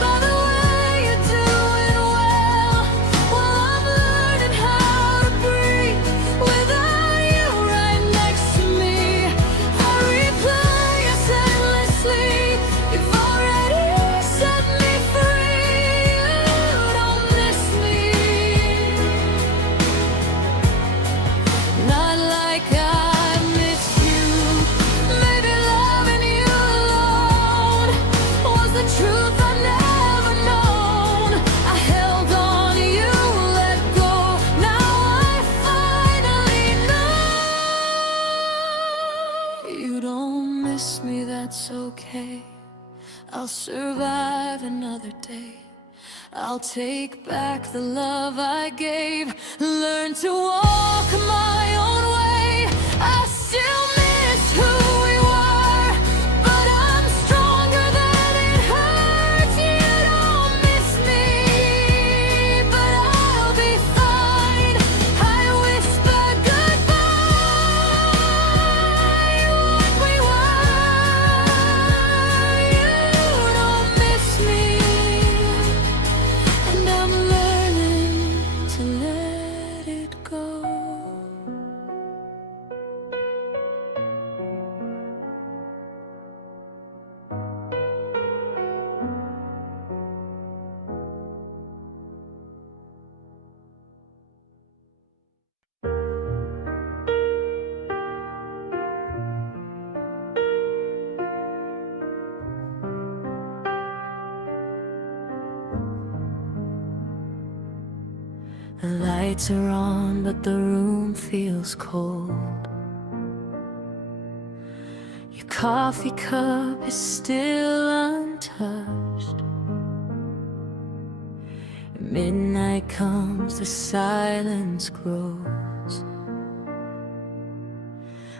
by the way you're doing well. Well, I'm learning how to breathe without you right next to me. I replay us endlessly. You've already set me free. You don't miss me, not like I miss you. Maybe loving you alone was the truth I never known. I held on to you, let go. Now I finally know. You don't miss me, that's okay. I'll survive another day. I'll take back the love I gave, learn to walk my own way. I still miss who we were, but I'm stronger than it hurts. You don't miss me, but I'll be fine. I whisper goodbye, what we were. You don't miss me, and I'm learning to let it go. The lights are on, but the room feels cold. Your coffee cup is still untouched. Midnight comes, the silence grows.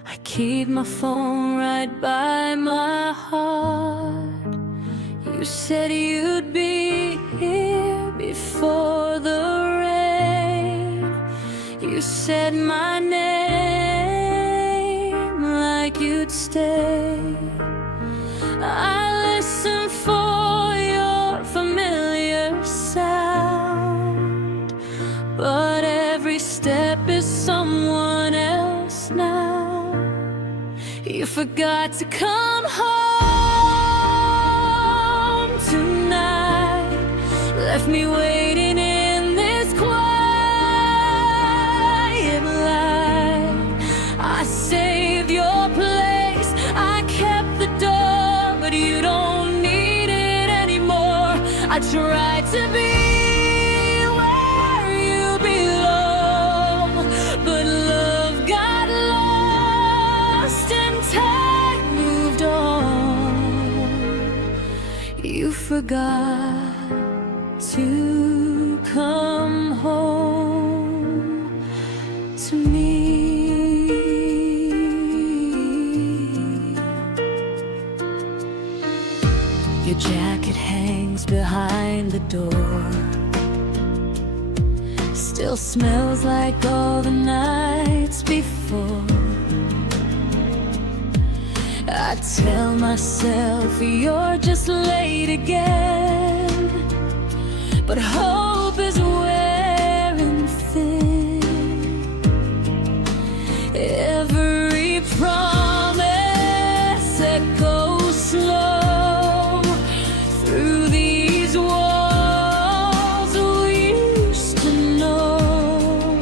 I keep my phone right by my heart. You said you'd be here before the rain. You said my name like you'd stay. I listen for your familiar sound, but every step is someone else now. You forgot to come home tonight, left me waiting in this quiet light. I saved your place, I kept the door, but you don't need it anymore. I tried to be where you belong, but love got lost and time moved on. You forgot to come home to me. Your jacket hangs behind the door, still smells like all the nights before. I tell myself you're just late again, but hope is wearing thin. Every promise echoes slow through these walls we used to know.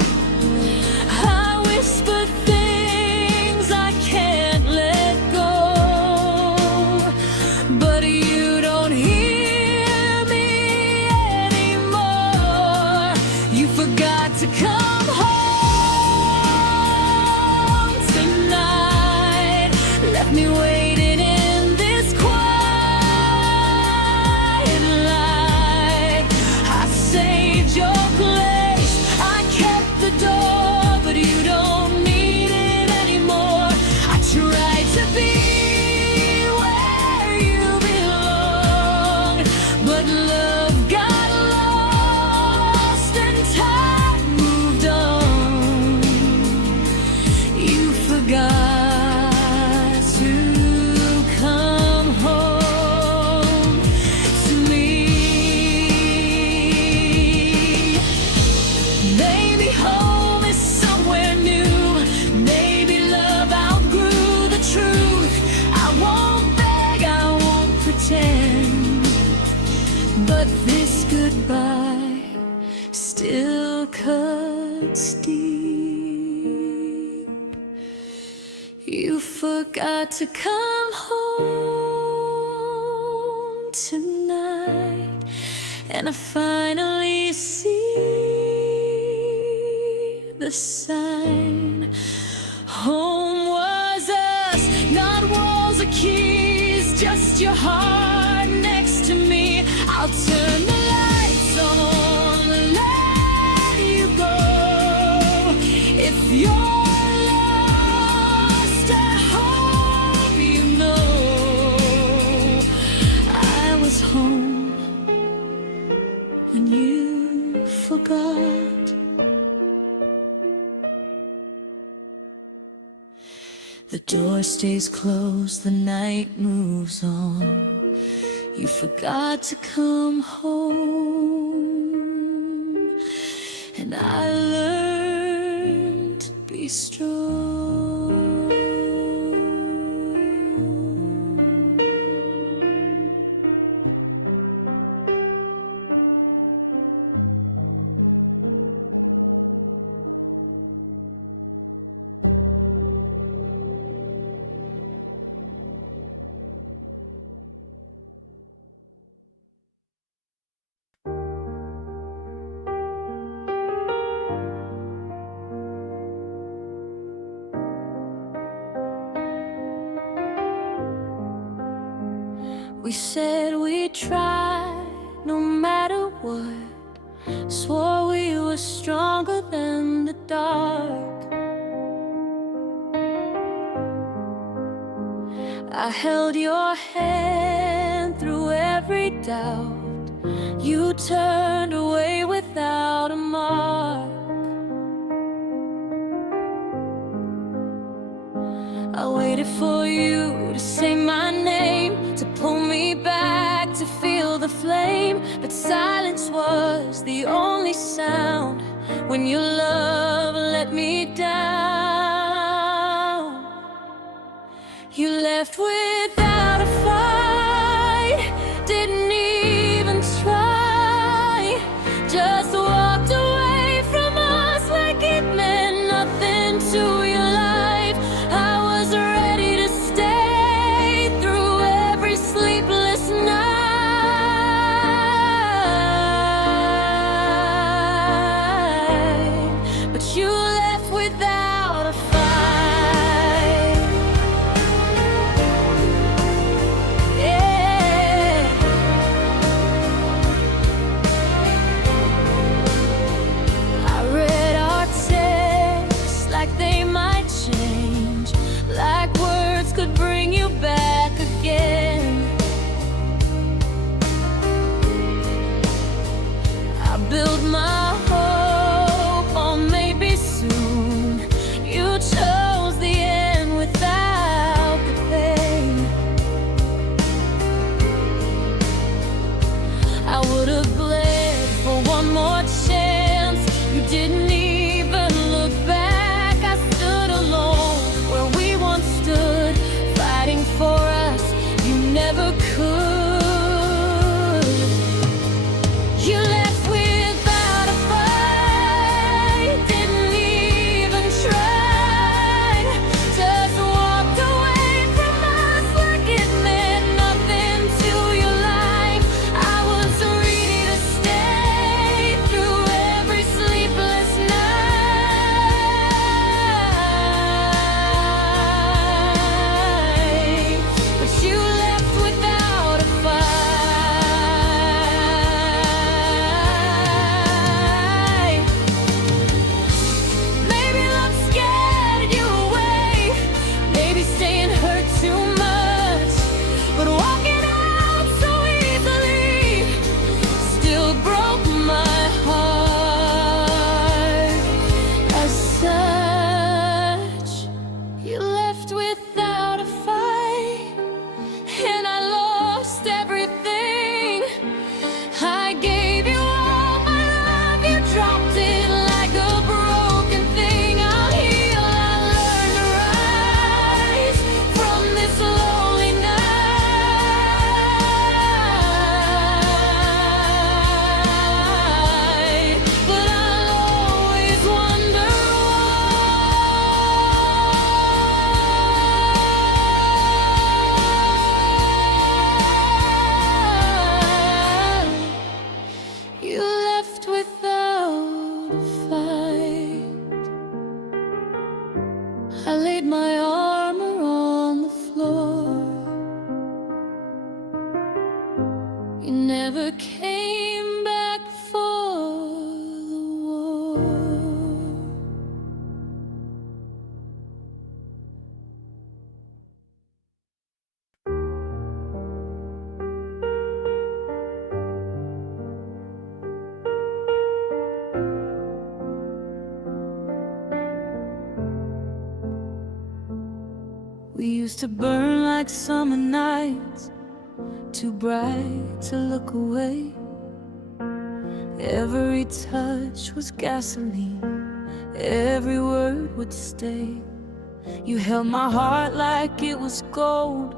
I whisper things I can't let go, but you don't hear me anymore. You forgot to come home tonight, left me waiting in this quiet light. I saved your place, I kept the door, but you don't need it anymore. I still cuts deep. You forgot to come home tonight, and I finally see the sign. Home was us, not walls or keys, just your heart next to me. I'll turn the lights on, let you go. If you're lost at home, you know I was home when you forgot. The door stays closed, the night moves on. You forgot to come home, and I learned to be strong. We said we'd try no matter what, swore we were stronger than the dark. I held your hand through every doubt. You turned away without a mark. I waited for you to say my name, to pull me back, to feel the flame. But silence was the only sound when your love let me down. You left without a fight, didn't even try, just walked away from us like it meant nothing to your life. I was ready to stay through every sleepless night, but you left without a fight. Could bring you back again. I built my hope on maybe soon. You chose the end without the pain. I would have bled for one more chance. You didn't even look back. I stood alone where we once stood, fighting for us, you never could. You left without a You left without a fight. I laid my armor on the floor. You never came back for the war. We used to burn like summer nights, too bright to look away. Every touch was gasoline, every word would stay. You held my heart like it was gold,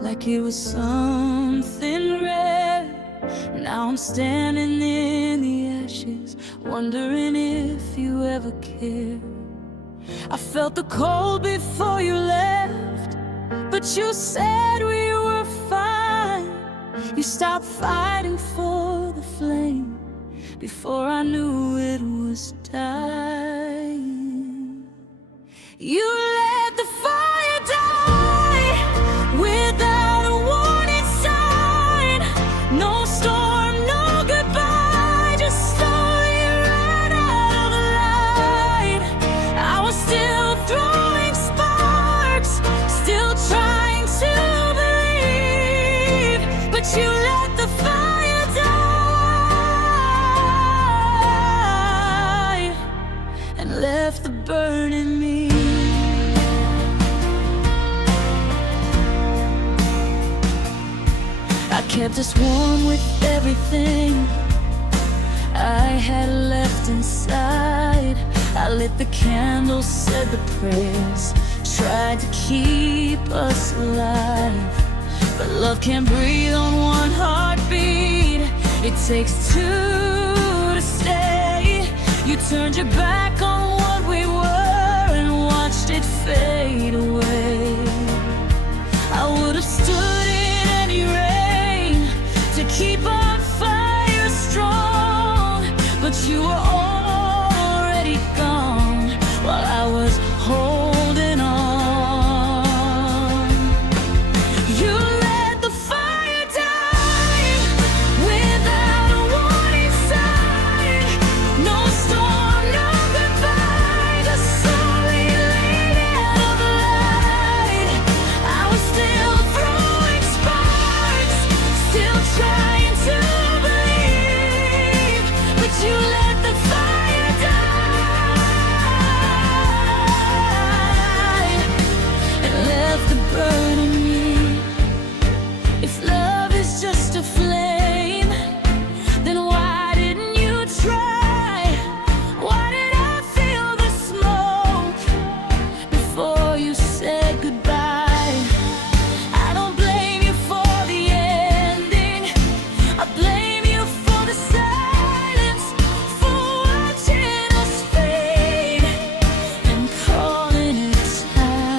like it was something rare. Now I'm standing in the ashes, wondering if you ever cared. I felt the cold before you left, but you said we were fine. You stopped fighting for the flame before I knew it was dying. You let the fire die without a warning sign. No storm, no goodbye, just slowly ran out of the light. I was still throwing sparks, still trying to believe, but you let the fire die and left the burn in me. I kept us warm with everything I had left inside. I lit the candles, said the prayers, tried to keep us alive. But love can't breathe on one heartbeat, it takes two to stay. You turned your back on what we were and watched it fade away. I would have stood in any rain to keep our fire strong, but you were already gone while I was holding on. You let the fire die without a warning sign. No storm, no goodbye, just slowly laid out of the light. I was still throwing sparks, still trying to believe, but you let the fire die and left the burn in me. If love is just a flame, then why didn't you try? Why did I feel the smoke before you said goodbye? I don't blame you for the ending, I blame you for the silence, for watching us fade and calling it timing.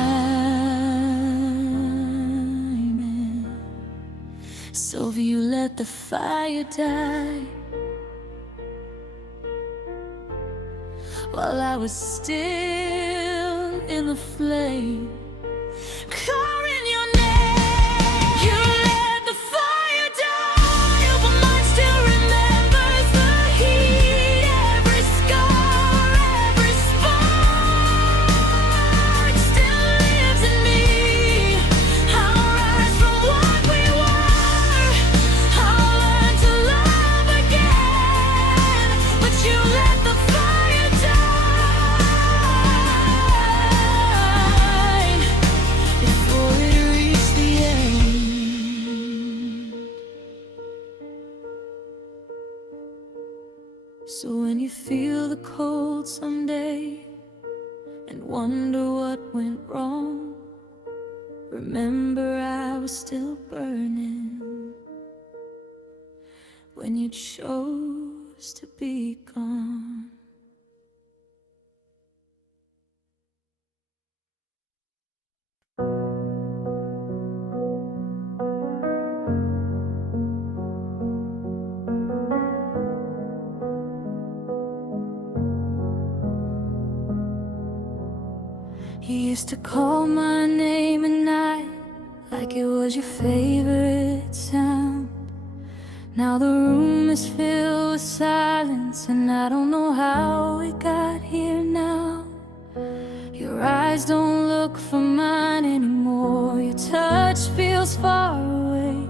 So you let the fire die while I was still in the flame, calling your name. You let the fire die, but mine still remembers the heat, every scar, every spark still lives in me. I'll rise from what we were, I'll learn to love again, but you let the fire die before it reached the end. So when you feel the cold someday and wonder what went wrong, remember I was still burning when you chose to be gone. You used to call my name at night like it was your favorite sound. Now the room is filled with silence, and I don't know how we got here now. Your eyes don't look for mine anymore. Your touch feels far away.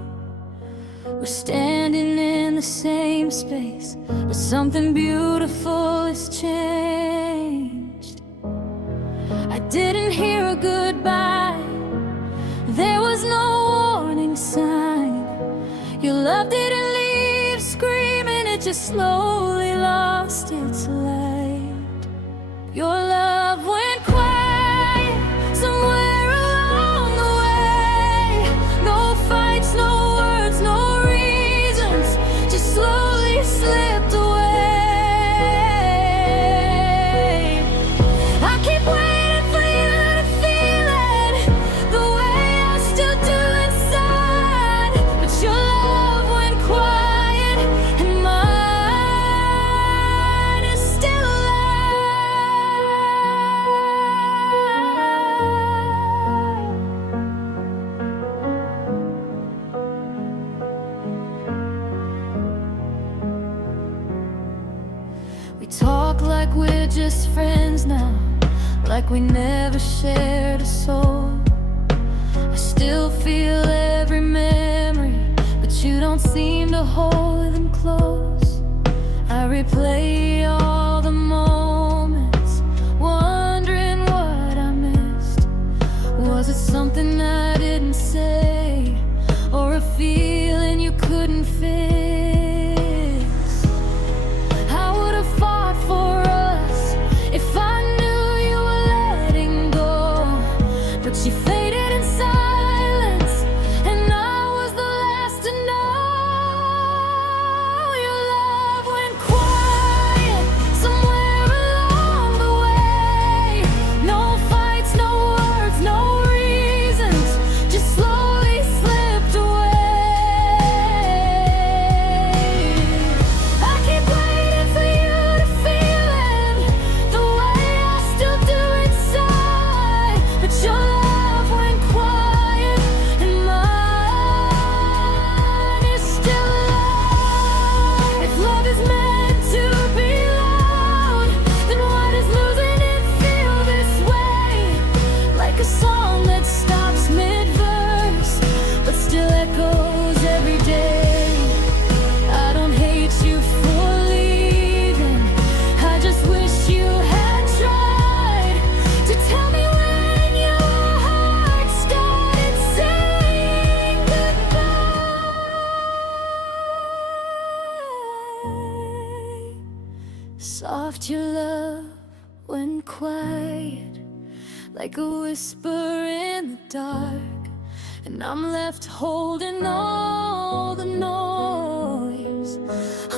We're standing in the same space, but something beautiful has changed. I didn't hear a goodbye. There was no warning sign. Your love didn't leave screaming, it just slowly lost its light. Your love went quiet somewhere along the way. No fights, no words, no reasons, just slowly slipped away. I keep waiting for you to feel it the way I still do inside, but your love went quiet and mine is still alive. We talk like we're just friends now, like we never shared a soul. I still feel every memory, but you don't seem to hold them close. I replay all the moments, wondering what I missed. Was it something I didn't say, or a feeling you couldn't fix? I would have fought for us if I knew you were letting go, but you faded in silence, and I was the last to know. Your love went quiet somewhere along the way. No fights, no words, no reasons, just slowly slipped away. I keep waiting for you to feel it the way I still do inside, but your love went quiet and mine is still alive. If love is meant to be loud, then why does losing it feel this way? Like a song that stops mid-verse but still echoes every day. I don't hate you for leaving, I just wish you had tried to tell me when your heart started saying goodbye. Soft, your love went quiet, like a whisper in the dark, and I'm left holding all the noise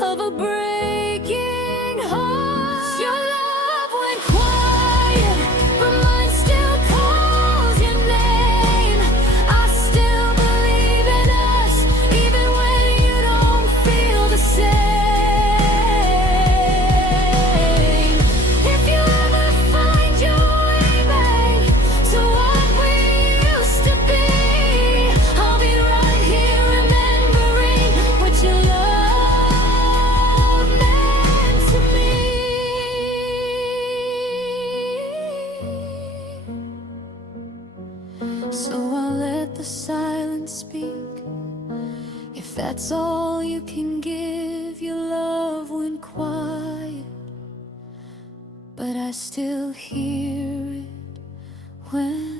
of a breaking heart. Your love went quiet, but mine still calls your name. I still believe in us, even when you don't feel the same. If you ever find your way back to what we used to be, I'll be right here remembering what your love meant to me. So I'll let the silence speak. If that's all you can give, your love went quiet, but I still hear it when